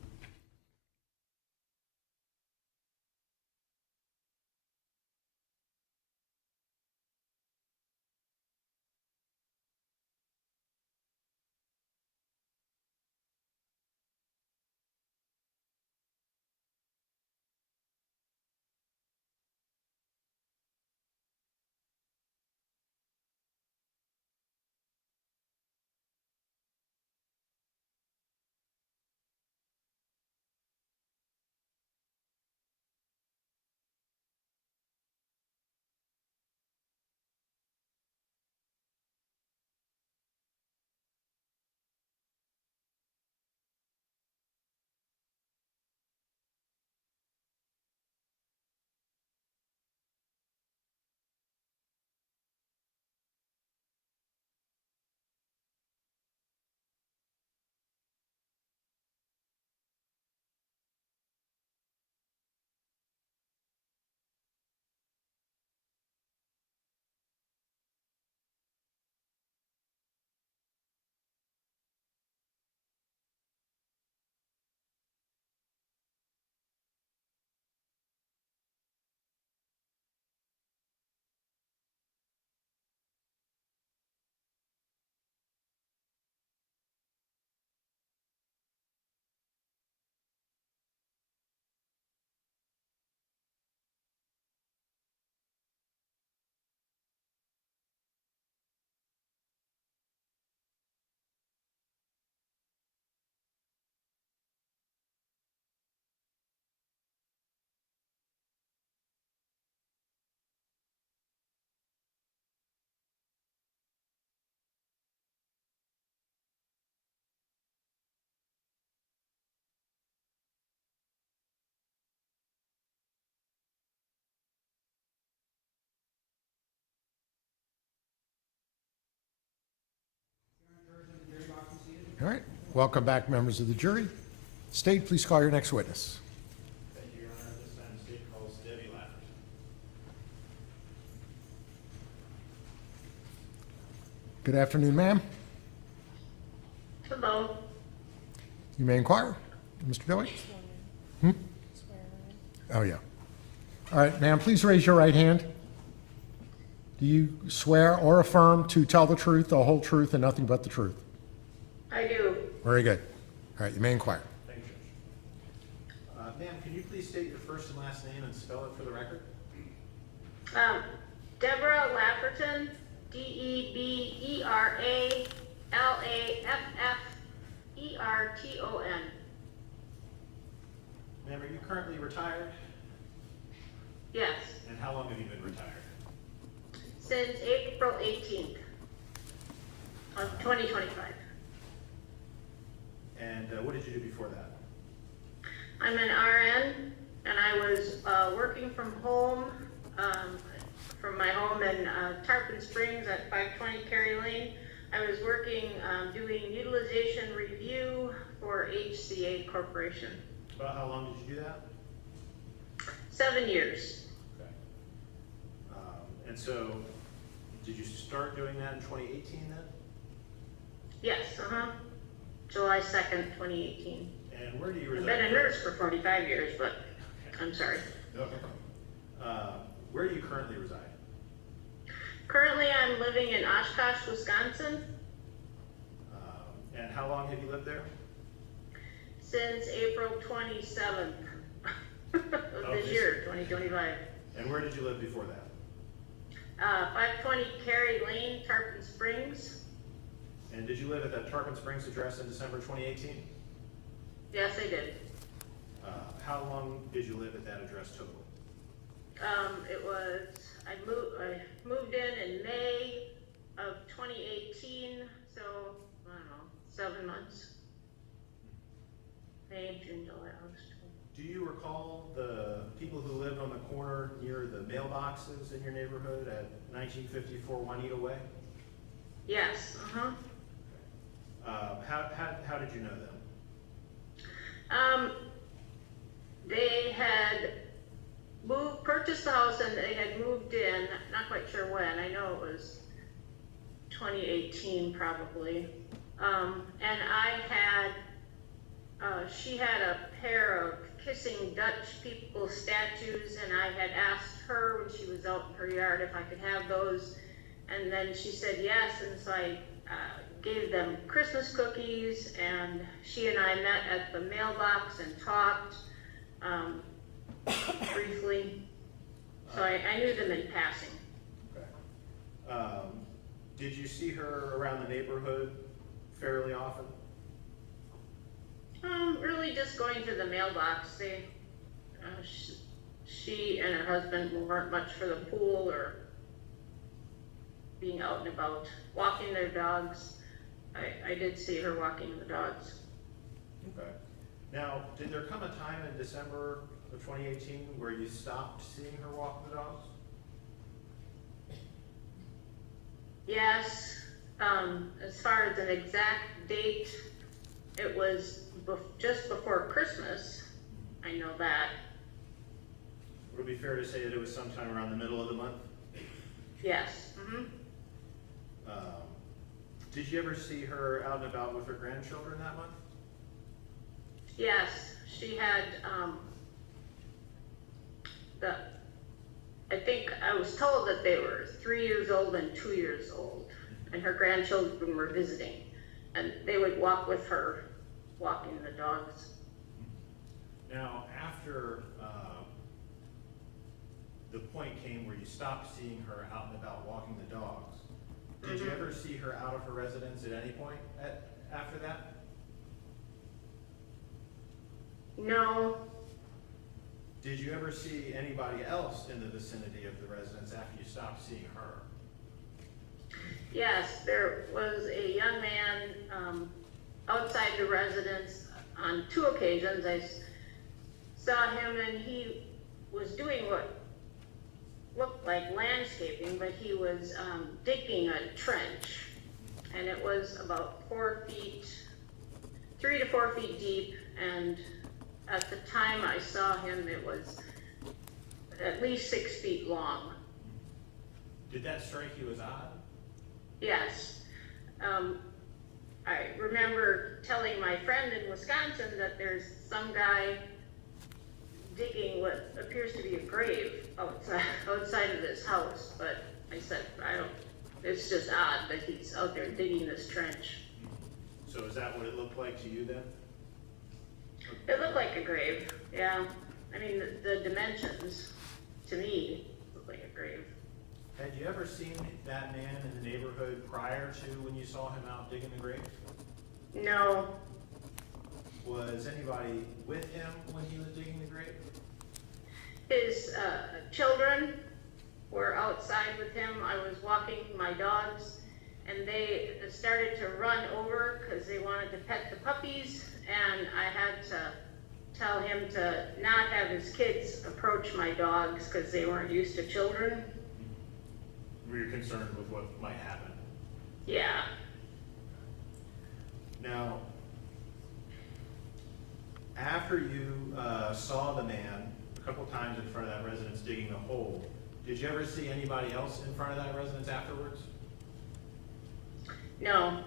All right, welcome back, members of the jury. State, please call your next witness. Thank you, Your Honor. This time the state calls Debbie Lafferton. Good afternoon, ma'am. Hello. You may inquire, Mr. Billy. Oh, yeah. All right, ma'am, please raise your right hand. Do you swear or affirm to tell the truth, the whole truth, and nothing but the truth? I do. Very good. All right, you may inquire. Thank you, Judge. Ma'am, can you please state your first and last name and spell it for the record? Debera Lafferton, Debera Lafferton. Ma'am, are you currently retired? Yes, And how long have you been retired? since April 18th of 2025. And what did you do before that? I'm an RN, and I was working from home, from my home in Tarpon Springs at 520 Cary Lane. I was working, doing utilization review for HCA Corporation. About how long did you do that? 7 years. Okay. And so, did you start doing that in 2018 then? Yes, July 2nd, 2018. And where do you I've reside? been a nurse for 45 years, but I'm sorry. Okay. Where do you currently reside? Currently, I'm living in Oshkosh, Wisconsin, And how long have you lived there? since April 27th of this year, 2025. And where did you live before that? 520 Cary Lane, Tarpon Springs. And did you live at that Tarpon Springs address in December 2018? Yes, I did. How long did you live at that address total? I moved in May of 2018, so, I don't know, 7 months. May, June, July, August. Do you recall the people who lived on the corner near the mailboxes in your neighborhood at 1954 Juanita Way? Yes, How did you know them? They had purchased the house and they had moved in, not quite sure when, I know it was 2018 probably. And she had a pair of kissing Dutch people statues, and I had asked her when she was out in her yard if I could have those, and then she said yes, and so I gave them Christmas cookies, and she and I met at the mailbox and talked briefly. So I knew them in passing. Okay. Did you see her around the neighborhood fairly often? Really just going to the mailbox. She and her husband weren't much for the pool or being out and about, walking their dogs. I did see her walking the dogs. Okay. Now, did there come a time in December of 2018 where you stopped seeing her walk the dogs? Yes, as far as an exact date, it was just before Christmas. I know that. Would it be fair to say that it was sometime around the middle of the month? Yes. Did you ever see her out and about with her grandchildren that month? Yes, she had, I think I was told that they were 3 years old and 2 years old, and her grandchildren were visiting, and they would walk with her, walking the dogs. Now, after the point came where you stopped seeing her out and about walking the dogs, did you ever see her out of her residence at any point after that? No. Did you ever see anybody else in the vicinity of the residence after you stopped seeing her? Yes, there was a young man outside the residence on 2 occasions. I saw him and he was doing what looked like landscaping, but he was digging a trench, and it was about 3 to 4 feet deep, and at the time I saw him, it was at least 6 feet long. Did that strike you as odd? Yes. I remember telling my friend in Wisconsin that there's some guy digging what appears to be a grave outside of this house, but I said, it's just odd that he's out there digging this trench. So is that what it looked like to you then? It looked like a grave, yeah. I mean, the dimensions, to me, look like a grave. Had you ever seen that man in the neighborhood prior to when you saw him out digging the grave? No. Was anybody with him when he was digging the grave? His children were outside with him. I was walking my dogs, and they started to run over because they wanted to pet the puppies, and I had to tell him to not have his kids approach my dogs because they weren't used to children. Were you concerned with what might happen? Yeah. Now, after you saw the man a couple times in front of that residence digging the hole, did you ever see anybody else in front of that residence afterwards? No,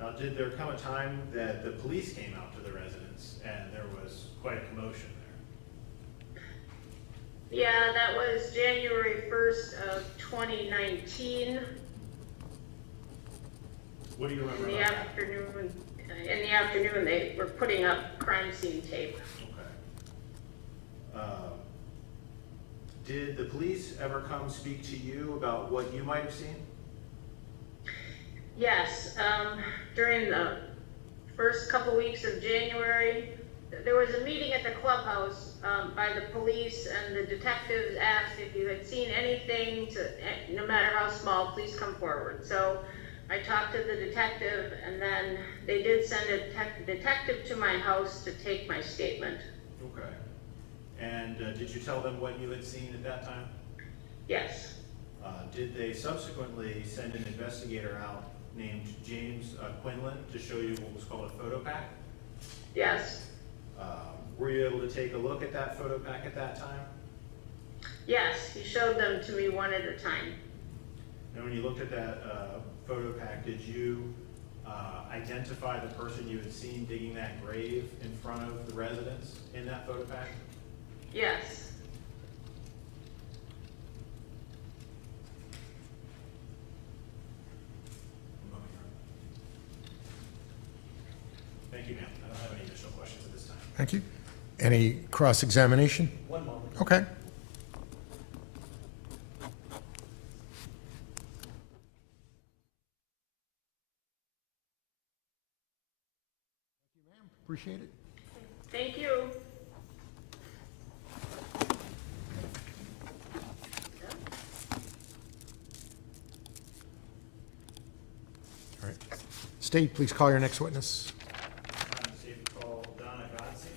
Now, did there come a time that the police came out to the residence and there was quite a commotion there? yeah, that was January 1st of 2019 What do you remember in the about that? afternoon. In the afternoon, they were putting up crime scene tape. Okay. Did the police ever come speak to you about what you might have seen? Yes, during the first couple weeks of January, there was a meeting at the clubhouse by the police, and the detectives asked if you had seen anything, no matter how small, please come forward. So I talked to the detective, and then they did send a detective to my house to take my statement. Okay. And did you tell them what you had seen at that time? Yes, Did they subsequently send an investigator out named James Quinlan to show you what was called a photo pack? yes, Were you able to take a look at that photo pack at that time? yes, he showed them to me one at a time. And when you looked at that photo pack, did you identify the person you had seen digging that grave in front of the residence in that photo pack? Yes, Thank you, ma'am. I don't have any additional questions at this time. Thank you. Any cross-examination? One moment. Okay. Appreciate it. thank you. All right. State, please call your next witness. Time to save the call, Donna Godsey.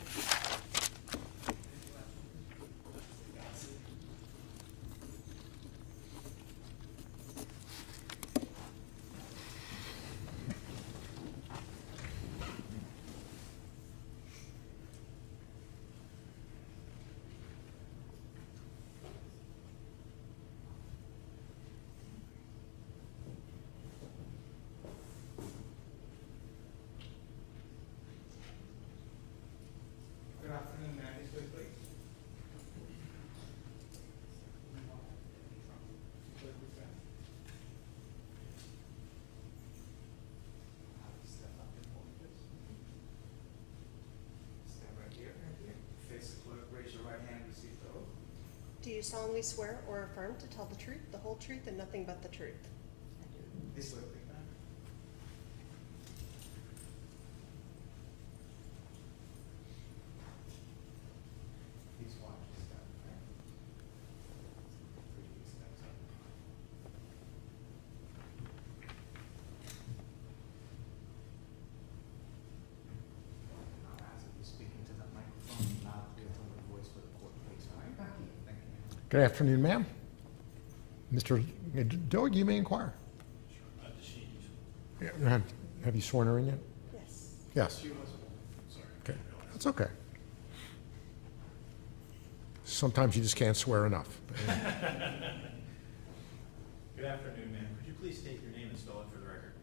Good afternoon, ma'am. This way, please. Step up and hold this. Stand right here, right here. Face the clerk, raise your right hand, receive the oath. Do you solemnly swear or affirm to tell the truth, the whole truth, and nothing but the truth? This way, please, ma'am. Please watch this step, okay? Three steps up. I'll ask if you speak into the microphone, loud, clear tone of voice for the court, please, all right? Thank you. Thank you, ma'am. Good afternoon, ma'am. Mr. Doig, you may inquire. Yeah, have you sworn her in yet? Yes. Yes. Okay, that's okay. Sometimes you just can't swear enough. Good afternoon, ma'am. Could you please state your name and spell it for the record?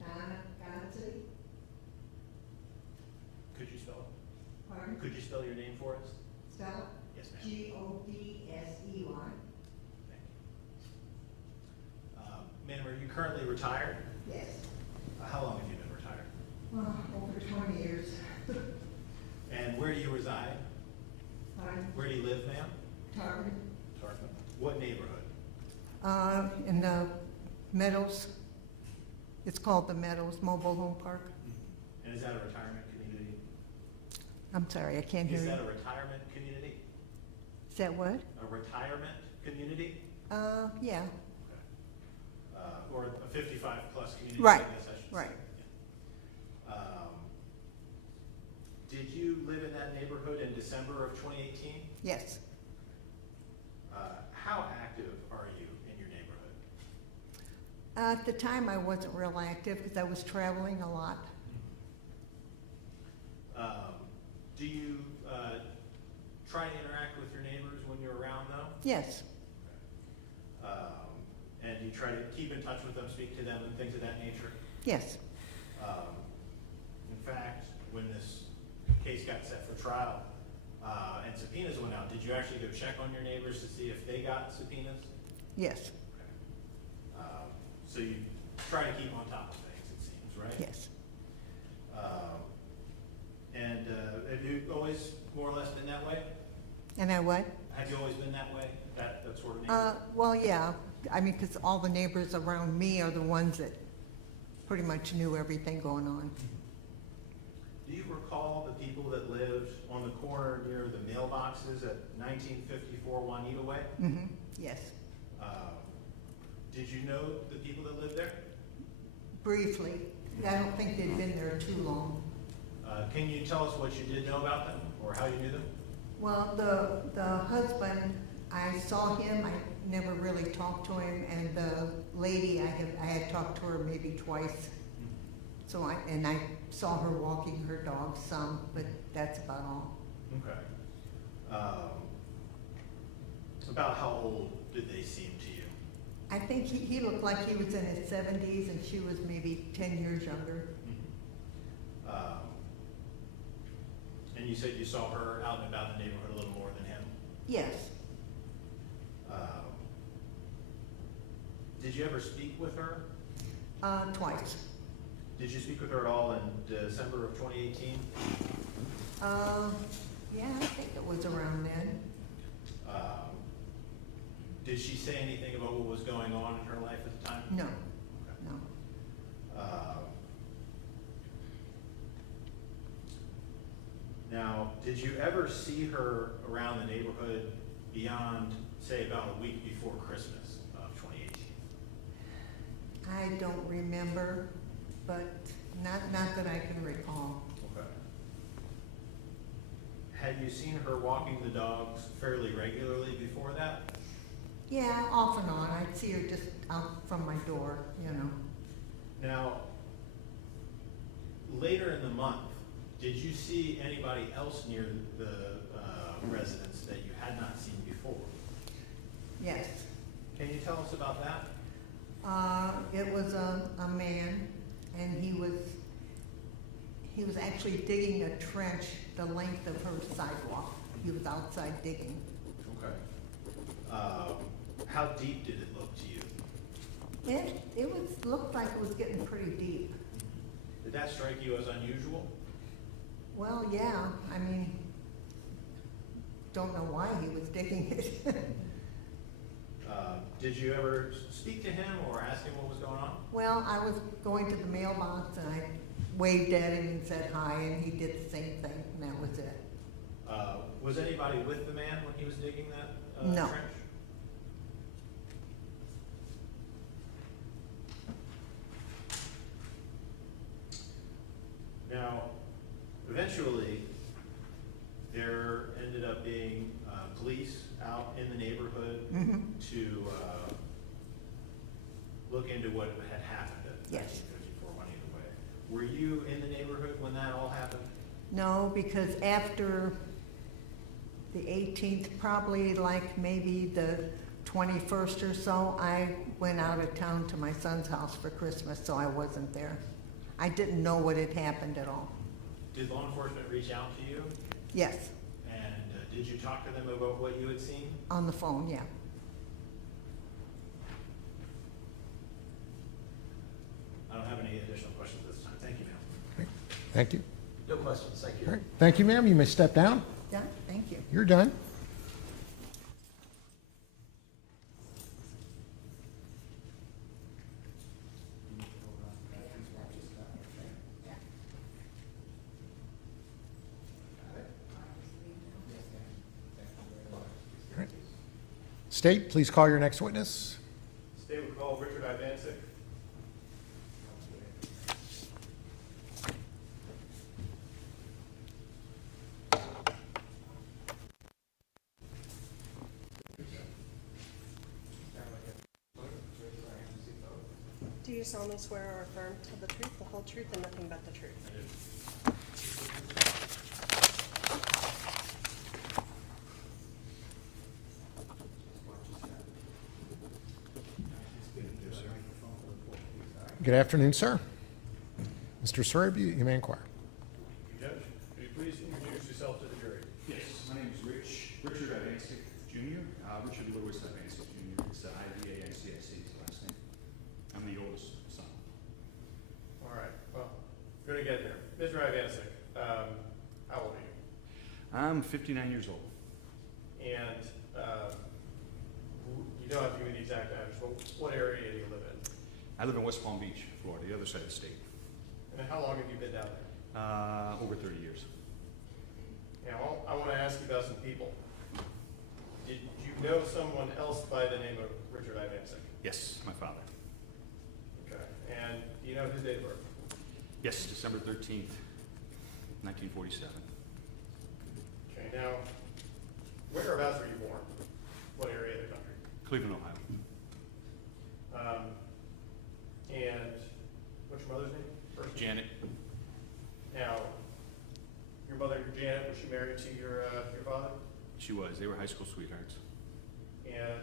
Donna, Godsey, Could you spell it? pardon, Could you spell your name for us? spell it, Yes, ma'am. Godsey. Thank you. Ma'am, are you currently retired? Yes, How long have you been retired? well, over 20 years. And where do you reside? Pardon, Where do you live, ma'am? Target, Tarpon. What neighborhood? in the Meadows, it's called the Meadows Mobile Home Park. And is that a retirement community? I'm sorry, I can't hear Is you. that a retirement community? Is that what? A retirement community? Yeah, Or a 55-plus community? Right, I guess I should say. right. Yeah. Did you live in that neighborhood in December of 2018? yes. How active are you in your neighborhood? At the time, I wasn't real active because I was traveling a lot. Do you try to interact with your neighbors when you're around though? Yes, And you try to keep in touch with them, speak to them and things of that nature? yes, In fact, when this case got set for trial, and subpoenas went out, did you actually go check on your neighbors to see if they got subpoenas? yes, So you try to keep on top of things, it seems, right? yes. And have you always more or less been that way? And I what? Have you always been that way, that sort of neighbor? Well, yeah, I mean, because all the neighbors around me are the ones that pretty much knew everything going on. Do you recall the people that lived on the corner near the mailboxes at 1954 Juanita Way? Mm-hmm, yes. Did you know the people that lived there? Briefly. I don't think they'd been there too long. Can you tell us what you did know about them, or how you knew them? Well, the husband, I saw him, I never really talked to him, and the lady, I had talked to her maybe twice. So I saw her walking her dog some, but that's about all. Okay. About how old did they seem to you? I think he looked like he was in his 70s and she was maybe 10 years younger. And you said you saw her out and about the neighborhood a little more than him? Yes, Did you ever speak with her? twice. Did you speak with her at all in December of 2018? Yeah, I think it was around then. Did she say anything about what was going on in her life at the time? No, Okay. no. Now, did you ever see her around the neighborhood beyond, say, about a week before Christmas of 2018? I don't remember, but not that I can recall. Okay. Had you seen her walking the dogs fairly regularly before that? Yeah, off and on. I'd see her just out from my door, you know. Now, later in the month, did you see anybody else near the residence that you had not seen before? Yes. Can you tell us about that? It was a man, and he was actually digging a trench the length of her sidewalk. He was outside digging. Okay. How deep did it look to you? It looked like it was getting pretty deep. Did that strike you as unusual? Well, yeah, I mean, don't know why he was digging it. Did you ever speak to him or ask him what was going on? Well, I was going to the mailbox and I waved at him and said hi, and he did the same thing, and that was it. Was anybody with the man when he was digging that No. trench? Now, eventually, there ended up being police out in the neighborhood Mm-hmm. to look into what had happened at Yes. 1954 Juanita Way. Were you in the neighborhood when that all happened? No, because after the 18th, probably like maybe the 21st or so, I went out of town to my son's house for Christmas, so I wasn't there. I didn't know what had happened at all. Did law enforcement reach out to you? Yes, And did you talk to them about what you had seen? on the phone, yeah. I don't have any additional questions at this time. Thank you, ma'am. Thank you. No questions, thank All you. right. Thank you, ma'am. You may step down. Yeah, thank you. You're done. All right. State, please call your next witness. State would call Richard Ivancic. you solemnly swear or affirm to tell the truth, the whole truth, and nothing but the truth? Good afternoon, sir. Mr. Sarabia, you may inquire. Judge, could you please introduce yourself to the jury? Yes, my name is Richard Ivancic Jr., Richard Lewis Ivancic Jr. It's Ivancic is the last name. I'm the oldest son. All right, well, we're gonna get there. Mr. Ivancic, how old are you? I'm 59 years old. And, you don't have to give me the exact address, but what area do you live in? I live in West Palm Beach, Florida, the other side of the state. And how long have you been down there? Over 30 years. Now, I want to ask you about some people. Did you know someone else by the name of Richard Ivancic? Yes, my father. Okay. And do you know his date of birth? Yes, December 13th, 1947. Okay. Now, whereabouts were you born? What area of the country? Cleveland, Ohio. And what's your mother's name? First name? Janet. Now, your mother, Janet, was she married to your father? She was. They were high school sweethearts. And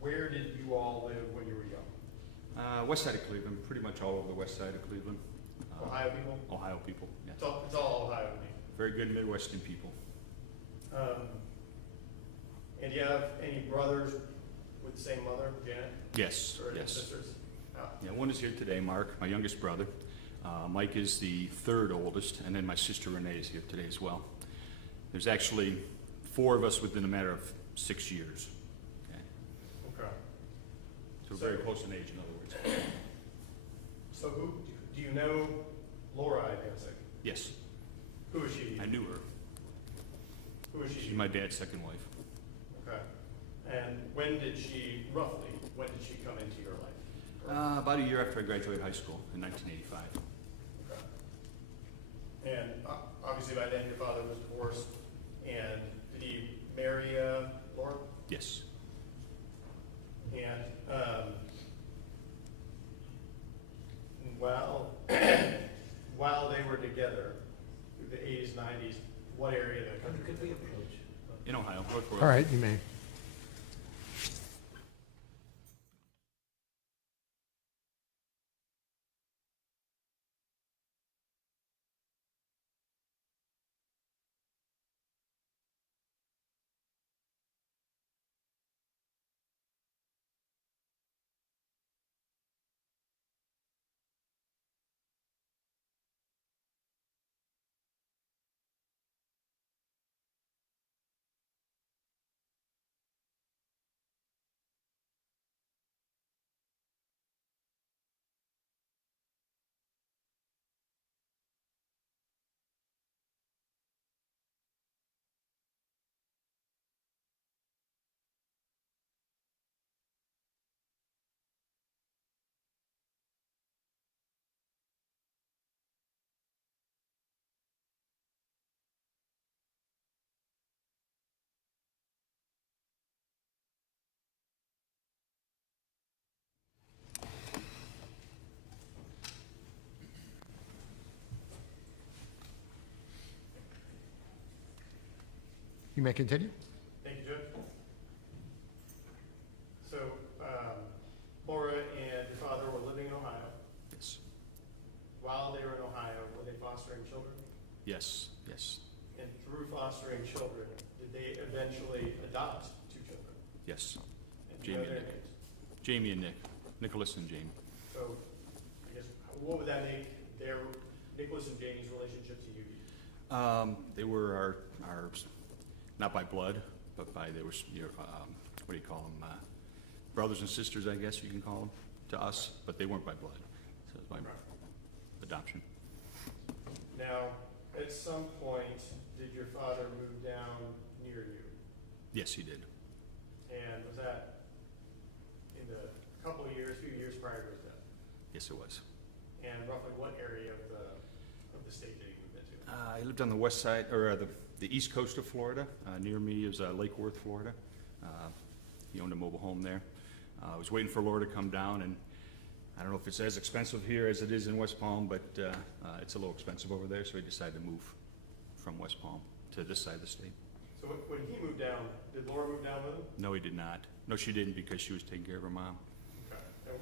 where did you all live when you were young? West side of Cleveland, pretty much all over the west side of Cleveland. Ohio people? Ohio people, yeah. It's all Ohio to me. Very good Midwestern people. And do you have any brothers with the same mother, Janet? Yes, Or any yes. sisters? Yeah, one is here today, Mark, my youngest brother. Mike is the third oldest, and then my sister Renee is here today as well. There's actually 4 of us within a matter of 6 years. Okay? Okay. So we're very close in age, in other words. So do you know Laura Ivancic? Yes, Who is she? I knew her. Who is she? She's my dad's second wife. Okay. And when did she come into your life? About a year after I graduated high school in 1985. Okay. And obviously by then your father was divorced, and did he marry Laura? Yes. And while they were together through the 80s, 90s, what area of the country? Could we approach? In Ohio. All right, you may. You may continue. Thank you, Judge. So, Laura and your father were living in Ohio. Yes. While they were in Ohio, were they fostering children? Yes, yes, And through fostering children, did they eventually adopt 2 children? yes. And do you know Jamie their and Nick. names? Jamie and Nick. Nicholas and Jamie. So, I guess, what would that make their, Nicholas and Jamie's relationship to you be? They were our, not by blood, but by, they were, what do you call them? Brothers and sisters, I guess you can call them, to us, but they weren't by blood. So it's by adoption. Now, at some point, did your father move down near you? Yes, he did. And was that in the few years prior to his death? Yes, it was. And roughly what area of the state did he move into? He lived on the west side, or the east coast of Florida. Near me is Lake Worth, Florida. He owned a mobile home there. I was waiting for Laura to come down, and I don't know if it's as expensive here as it is in West Palm, but it's a little expensive over there, so we decided to move from West Palm to this side of the state. So when he moved down, did Laura move down with him? No, he did not. No, she didn't, because she was taking care of her mom. Okay. And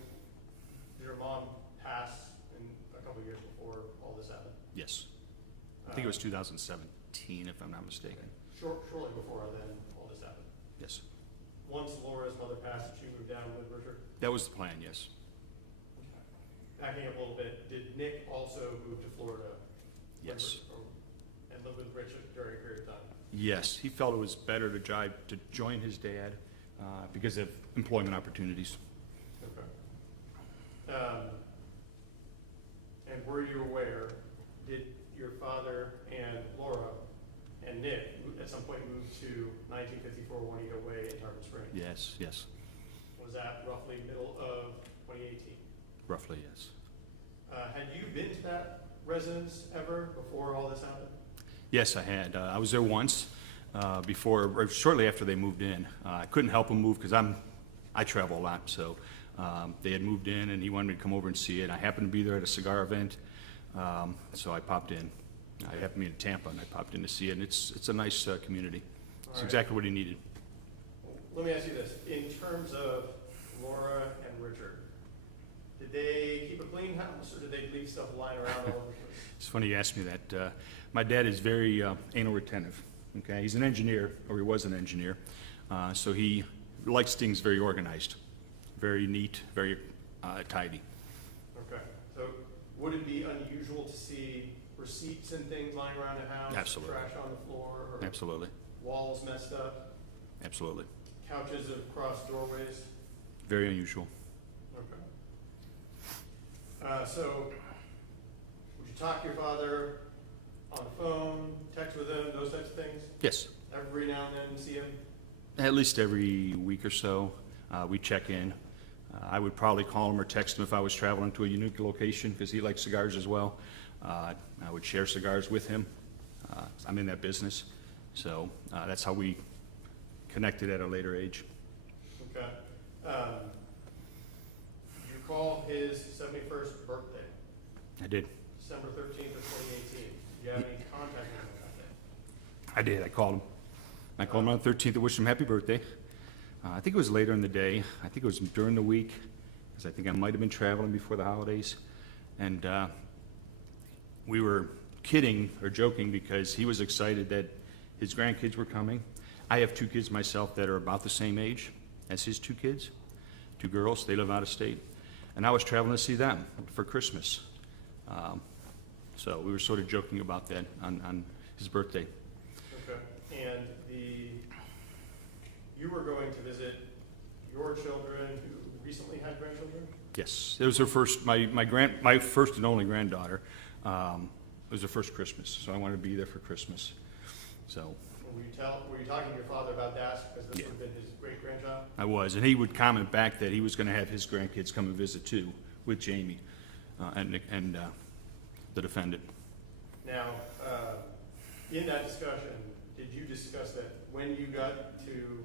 did her mom pass in a couple of years before all this happened? Yes. I think it was 2017, if I'm not mistaken. Shortly before then, all this happened. Yes. Once Laura's mother passed, did she move down with Richard? That was the plan, yes. Backing up a little bit, did Nick also move to Florida? Yes. And live with Richard during a period of time? Yes, he felt it was better to join his dad because of employment opportunities. Okay. And were you aware, did your father and Laura and Nick at some point move to 1954 Juanita Way in Tarpon Springs? Yes, yes, Was that roughly middle of 2018? roughly, yes. Had you been to that residence ever before all this happened? Yes, I had. I was there once or shortly after they moved in. I couldn't help him move because I travel a lot, so they had moved in and he wanted me to come over and see it. I happened to be there at a cigar event, so I popped in. I happened to be in Tampa and I popped in to see it, and it's a nice community. It's exactly what he needed. Let me ask you this. In terms of Laura and Richard, did they keep a clean house or did they leave stuff lying around all over the place? It's funny you asked me that. My dad is very anal retentive. Okay, he's an engineer, or he was an engineer, so he likes things very organized, very neat, very tidy. Okay, so would it be unusual to see receipts and things lying around the house? Absolutely. Trash on the floor? Or Absolutely. walls messed up? Absolutely. Couches across doorways? Very unusual. Okay. So, would you talk to your father on the phone, text with him, those types of things? Yes. Every now and then see him? At least every week or so, we check in. I would probably call him or text him if I was traveling to a unique location because he likes cigars as well. I would share cigars with him. I'm in that business, so that's how we connected at a later age. Okay. Did you call his 71st birthday? I did. December 13th of 2018. Did you have any contact with him that day? I did. I called him. I called him on the 13th to wish him happy birthday. I think it was later in the day. I think it was during the week, because I think I might have been traveling before the holidays. And we were kidding or joking because he was excited that his grandkids were coming. I have two kids myself that are about the same age as his two kids, two girls. They live out of state. And I was traveling to see them for Christmas. So we were sort of joking about that on his birthday. Okay. And you were going to visit your children who recently had grandchildren? Yes, it was her first, my first and only granddaughter. It was her first Christmas, so I wanted to be there for Christmas. So. Were you talking to your father about that because this would have been his great grandchild? I was, and he would comment back that he was going to have his grandkids come and visit too, with Jamie and the defendant. Now, in that discussion, did you discuss that when you got to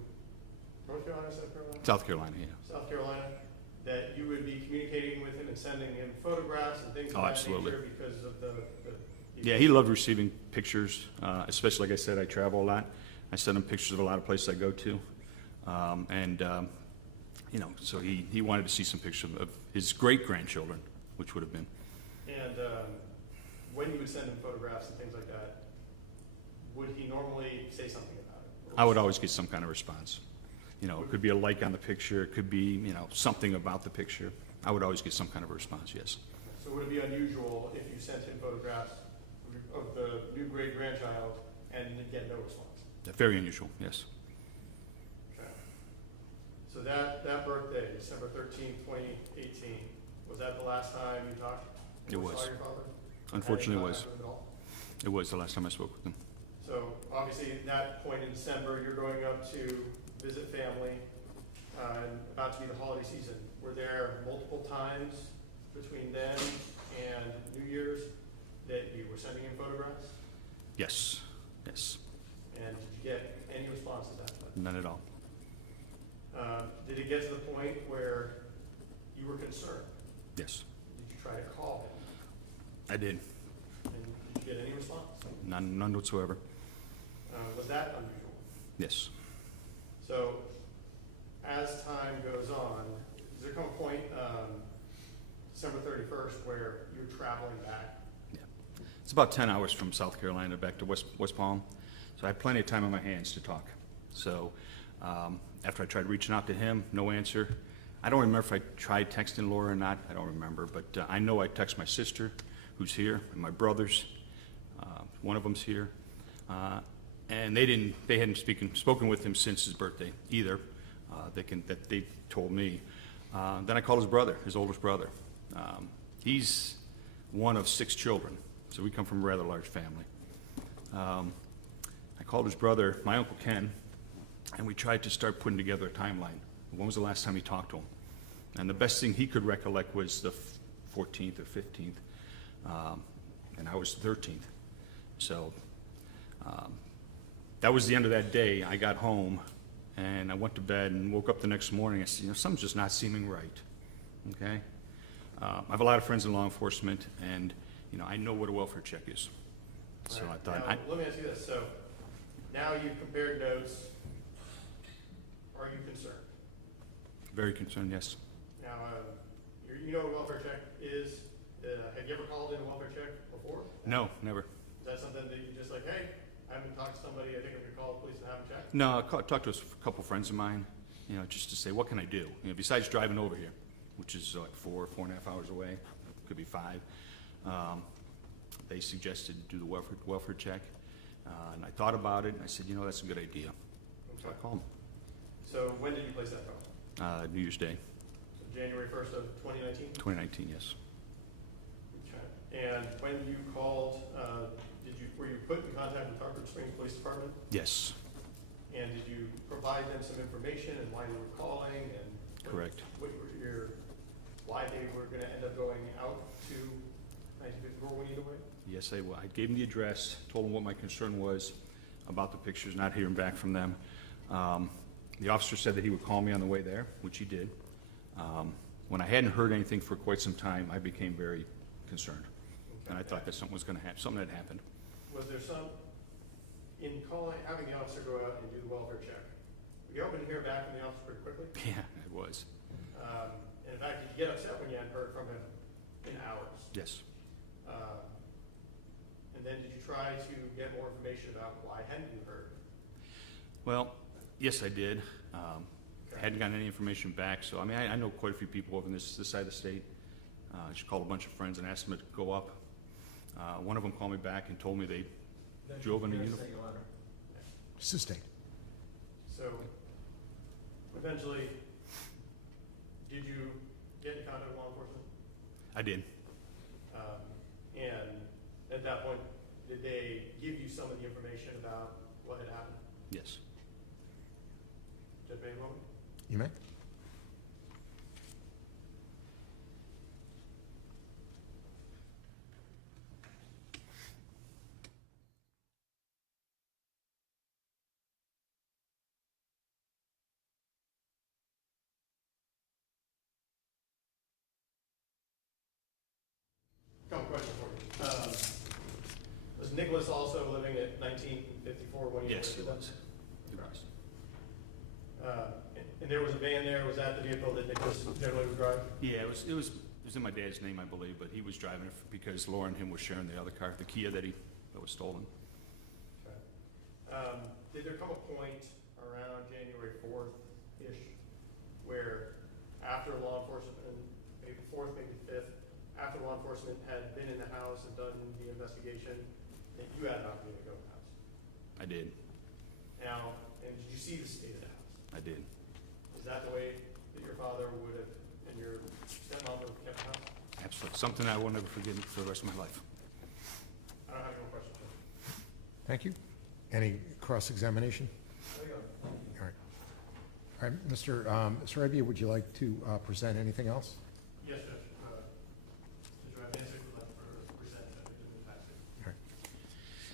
North Carolina, South Carolina? South Carolina, yeah. South Carolina, that you would be communicating with him and sending him photographs and things of that absolutely. nature because of the Yeah, he loved receiving pictures, especially, like I said, I travel a lot. I send him pictures of a lot of places I go to. So he wanted to see some pictures of his great-grandchildren, which would have been. And when you would send him photographs and things like that, would he normally say something about it? I would always get some kind of response. You know, it could be a like on the picture, it could be, something about the picture. I would always get some kind of response, yes. So would it be unusual if you sent him photographs of the new great-grandchild and get no response? Very unusual, yes. Okay. So that birthday, December 13th, 2018, was that the last time you talked? It was. Saw your father? Unfortunately, it was. Had any contact with him at all? It was the last time I spoke with him. So obviously, at that point in December, you're going up to visit family, and about to be the holiday season. Were there multiple times between then and New Year's that you were sending him photographs? Yes, yes. And did you get any response to that? None at all. Did it get to the point where you were concerned? Yes, Did you try to call him? I did. And did you get any response? None whatsoever. Was that unusual? Yes. So, as time goes on, does there come a point, December 31st, where you're traveling back? Yeah. It's about 10 hours from South Carolina back to West Palm, so I had plenty of time on my hands to talk. So after I tried reaching out to him, no answer. I don't remember if I tried texting Laura or not. I don't remember, but I know I texted my sister, who's here, and my brothers. One of them's here. And they hadn't spoken with him since his birthday either. They told me. Then I called his brother, his oldest brother. He's one of 6 children, so we come from a rather large family. I called his brother, my Uncle Ken, and we tried to start putting together a timeline. When was the last time he talked to him? And the best thing he could recollect was the 14th or 15th, and I was 13th. So that was the end of that day. I got home, and I went to bed and woke up the next morning. I said, something's just not seeming right, okay? I have a lot of friends in law enforcement, and, I know what a welfare check is. So Right. I thought, Now, let me ask you this. So, now you've compared notes. Are you concerned? very concerned, yes. Now, you know what a welfare check is? Have you ever called in a welfare check before? No, never. Is that something that you just like, hey, I haven't talked to somebody, I think I'm gonna call the police and have them check? No, I talked to a couple friends of mine, just to say, what can I do? Besides driving over here, which is like 4.5 hours away, could be 5. They suggested do the welfare check, and I thought about it, and I said, that's a good idea. So I called So when did you place that call? them. New Year's Day, So January 1st of 2019? 2019, yes. Okay. And when you called, were you put in contact with Hartford Springs Police Department? Yes, And did you provide them some information and why you were calling and? correct. Why they were gonna end up going out to 1954 Juanita Way? Yes, I gave them the address, told them what my concern was about the pictures, not hearing back from them. The officer said that he would call me on the way there, which he did. When I hadn't heard anything for quite some time, I became very concerned. And I thought that something was going to happen, something had happened. Was there in having the officer go out and do the welfare check, were you hoping to hear back from the officer pretty quickly? Yeah, it was. And in fact, did you get upset when you hadn't heard from him in hours? Yes. And then did you try to get more information about why hadn't you heard? Well, yes, I did. I hadn't gotten any information back, so I know quite a few people over in this side of the state. I just called a bunch of friends and asked them to go up. One of them called me back and told me they drove in a uniform. Sustained. So, eventually, did you get in contact with law enforcement? I did. And at that point, did they give you some of the information about what had happened? Yes. Judge Bainbone? You may. Couple questions for you. Was Nicholas also living at 1954 when you? Yes, it was. It was. And there was a van there, was that the vehicle that Nicholas generally would drive? Yeah, it was in my dad's name, I believe, but he was driving it because Laura and him were sharing the other car, the Kia that was stolen. Okay. Did there come a point around January 4th-ish where after law enforcement, maybe 4th, maybe 5th, after law enforcement had been in the house and done the investigation, that you had an opportunity to go in the house? I did. Now, and did you see the state of the house? I did. Is that the way that your father would have, and your stepmom would have kept the house? Absolutely. Something I will never forget for the rest of my life. I don't have any more questions. Thank you. Any cross-examination? There you go. All right. All right, Mr. Sarabia, would you like to present anything else? Yes, Judge. Judge Ivancic would like to present subject to the fact.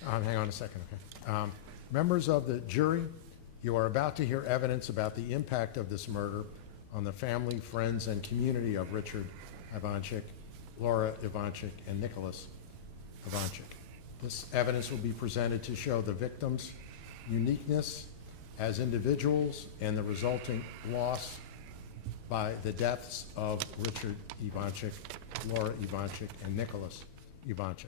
All right. Hang on a second, okay. Members of the jury, you are about to hear evidence about the impact of this murder on the family, friends, and community of Richard Ivancic, Laura Ivancic, and Nicholas Ivancic. This evidence will be presented to show the victims' uniqueness as individuals and the resulting loss by the deaths of Richard Ivancic, Laura Ivancic, and Nicholas Ivancic.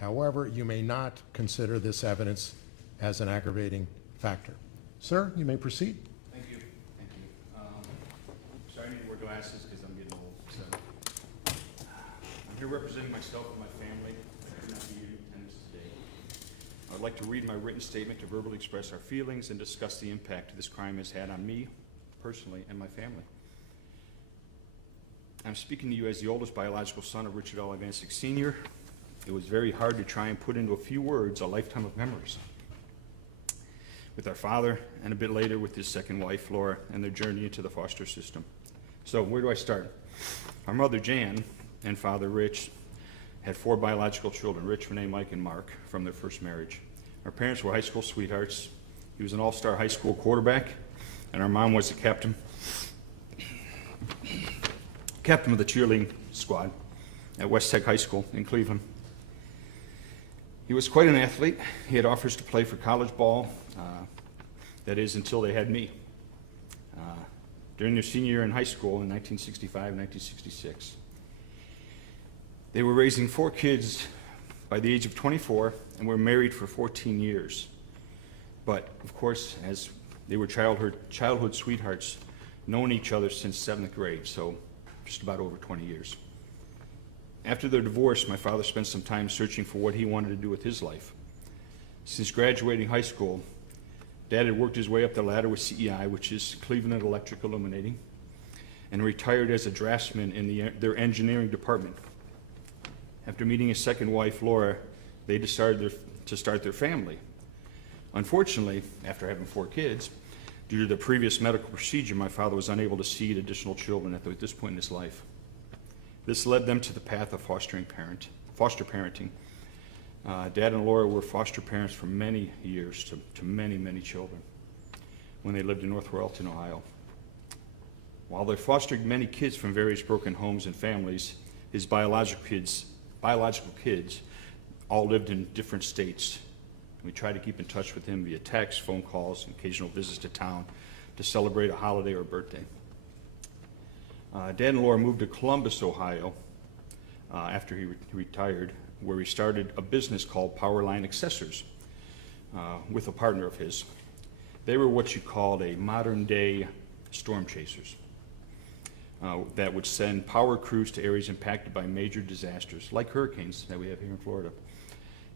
However, you may not consider this evidence as an aggravating factor. Sir, you may proceed. Thank you. Thank you. Sorry, I need to wear glasses because I'm getting old. So. I'm here representing myself and my family. I could not be in attendance today. I would like to read my written statement to verbally express our feelings and discuss the impact this crime has had on me personally and my family. I'm speaking to you as the oldest biological son of Richard Ivancic Sr. It was very hard to try and put into a few words a lifetime of memories with our father, and a bit later with his second wife, Laura, and their journey into the foster system. So where do I start? Our mother, Jan, and father, Rich, had 4 biological children, Rich, Renee, Mike, and Mark, from their first marriage. Our parents were high school sweethearts. He was an all-star high school quarterback, and our mom was the captain of the cheerleading squad at West Tech High School in Cleveland. He was quite an athlete. He had offers to play for college ball, that is, until they had me. During their senior year in high school in 1965, 1966. They were raising 4 kids by the age of 24 and were married for 14 years. But, of course, as they were childhood sweethearts, known each other since 7th grade, so just about over 20 years. After their divorce, my father spent some time searching for what he wanted to do with his life. Since graduating high school, Dad had worked his way up the ladder with CEI, which is Cleveland Electric Illuminating, and retired as a draftsman in their engineering department. After meeting his second wife, Laura, they decided to start their family. Unfortunately, after having 4 kids, due to the previous medical procedure, my father was unable to seed additional children at this point in his life. This led them to the path of foster parenting. Dad and Laura were foster parents for many years to many, many children when they lived in North Royalton, Ohio. While they fostered many kids from various broken homes and families, his biological kids all lived in different states. We tried to keep in touch with him via text, phone calls, and occasional visits to town to celebrate a holiday or birthday. Dad and Laura moved to Columbus, Ohio, after he retired, where he started a business called Powerline Accessors with a partner of his. They were what you called a modern-day storm chasers that would send power crews to areas impacted by major disasters, like hurricanes that we have here in Florida.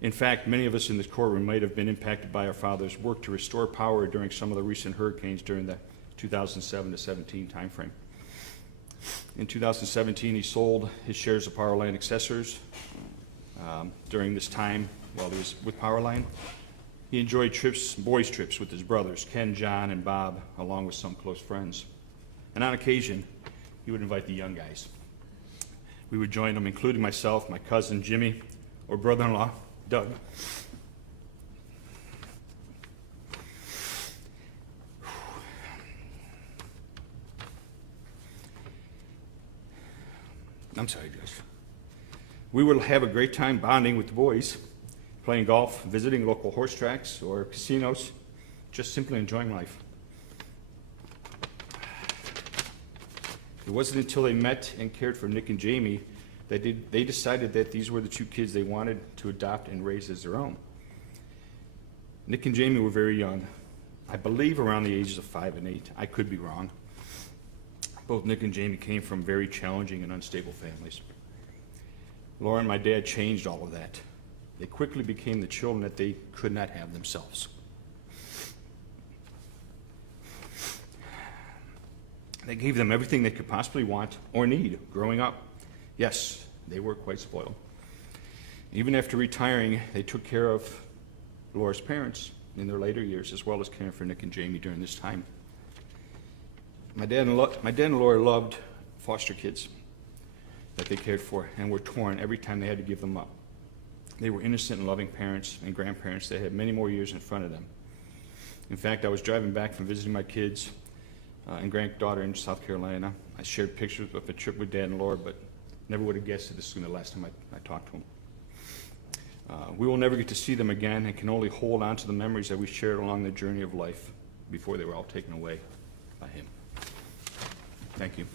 In fact, many of us in this courtroom might have been impacted by our father's work to restore power during some of the recent hurricanes during the 2007 to 17 timeframe. In 2017, he sold his shares of Powerline Accessors. During this time, while he was with Powerline, he enjoyed boys' trips with his brothers, Ken, John, and Bob, along with some close friends. And on occasion, he would invite the young guys. We would join them, including myself, my cousin, Jimmy, or brother-in-law, Doug. I'm sorry, Judge. We would have a great time bonding with the boys, playing golf, visiting local horse tracks or casinos, just simply enjoying life. It wasn't until they met and cared for Nick and Jamie that they decided that these were the 2 kids they wanted to adopt and raise as their own. Nick and Jamie were very young, I believe around the ages of 5 and 8. I could be wrong. Both Nick and Jamie came from very challenging and unstable families. Laura and my dad changed all of that. They quickly became the children that they could not have themselves. They gave them everything they could possibly want or need growing up. Yes, they were quite spoiled. Even after retiring, they took care of Laura's parents in their later years, as well as caring for Nick and Jamie during this time. My dad and Laura loved foster kids that they cared for and were torn every time they had to give them up. They were innocent and loving parents and grandparents that had many more years in front of them. In fact, I was driving back from visiting my kids and granddaughter in South Carolina. I shared pictures of a trip with Dad and Laura, but Never would have guessed that this was going to be the last time I talked to him. We will never get to see them again and can only hold on to the memories that we shared along the journey of life before they were all taken away by him. Thank you.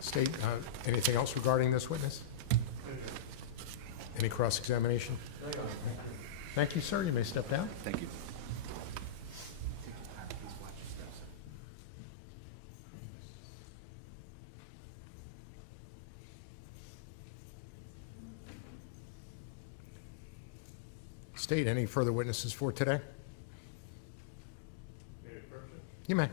State, anything else regarding this witness? Any cross-examination? Thank you, sir. You may step down. Thank you. State, any further witnesses for today? You may.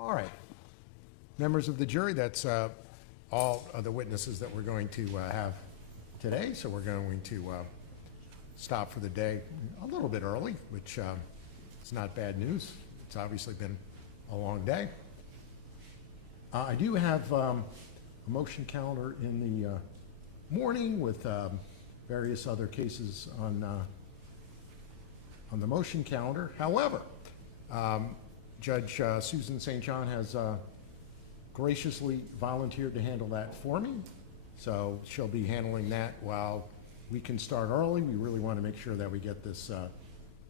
All right. Members of the jury, that's all of the witnesses that we're going to have today. So we're going to stop for the day a little bit early, which is not bad news. It's obviously been a long day. I do have a motion calendar in the morning with various other cases on the motion calendar. However, Judge Susan St. John has graciously volunteered to handle that for me, so she'll be handling that while we can start early. We really want to make sure that we get this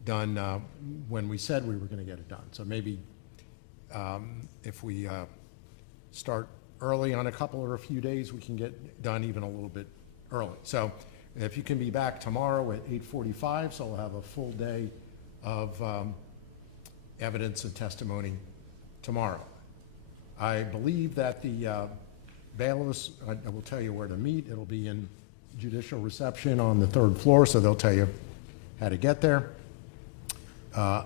done when we said we were going to get it done. So maybe if we start early on a couple or a few days, we can get done even a little bit early. So if you can be back tomorrow at 8:45, so we'll have a full day of evidence and testimony tomorrow. I believe that the bailiffs, I will tell you where to meet. It'll be in judicial reception on the 3rd floor, so they'll tell you how to get there.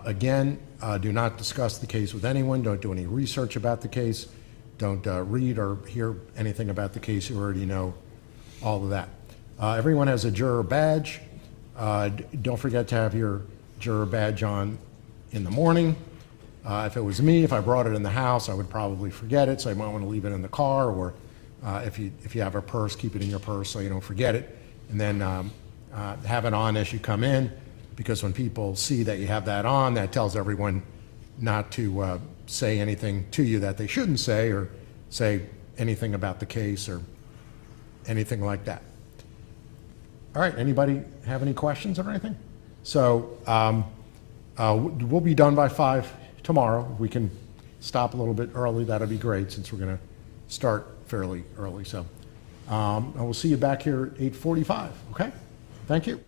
Again, do not discuss the case with anyone. Don't do any research about the case. Don't read or hear anything about the case. You already know all of that. Everyone has a juror badge. Don't forget to have your juror badge on in the morning. If it was me, if I brought it in the house, I would probably forget it, so I might want to leave it in the car, or if you have a purse, keep it in your purse so you don't forget it, and then have it on as you come in, because when people see that you have that on, that tells everyone not to say anything to you that they shouldn't say, or say anything about the case or anything like that. All right, anybody have any questions or anything? So we'll be done by 5 tomorrow. If we can stop a little bit early, that'll be great, since we're going to start fairly early. So I will see you back here at 8:45, okay? Thank you.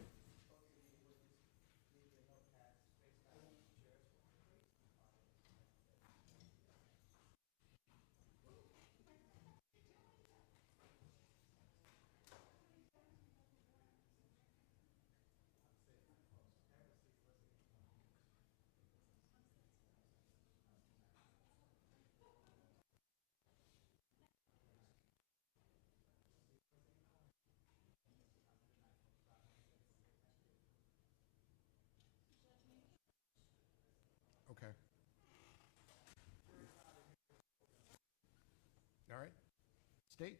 Okay. All right. State.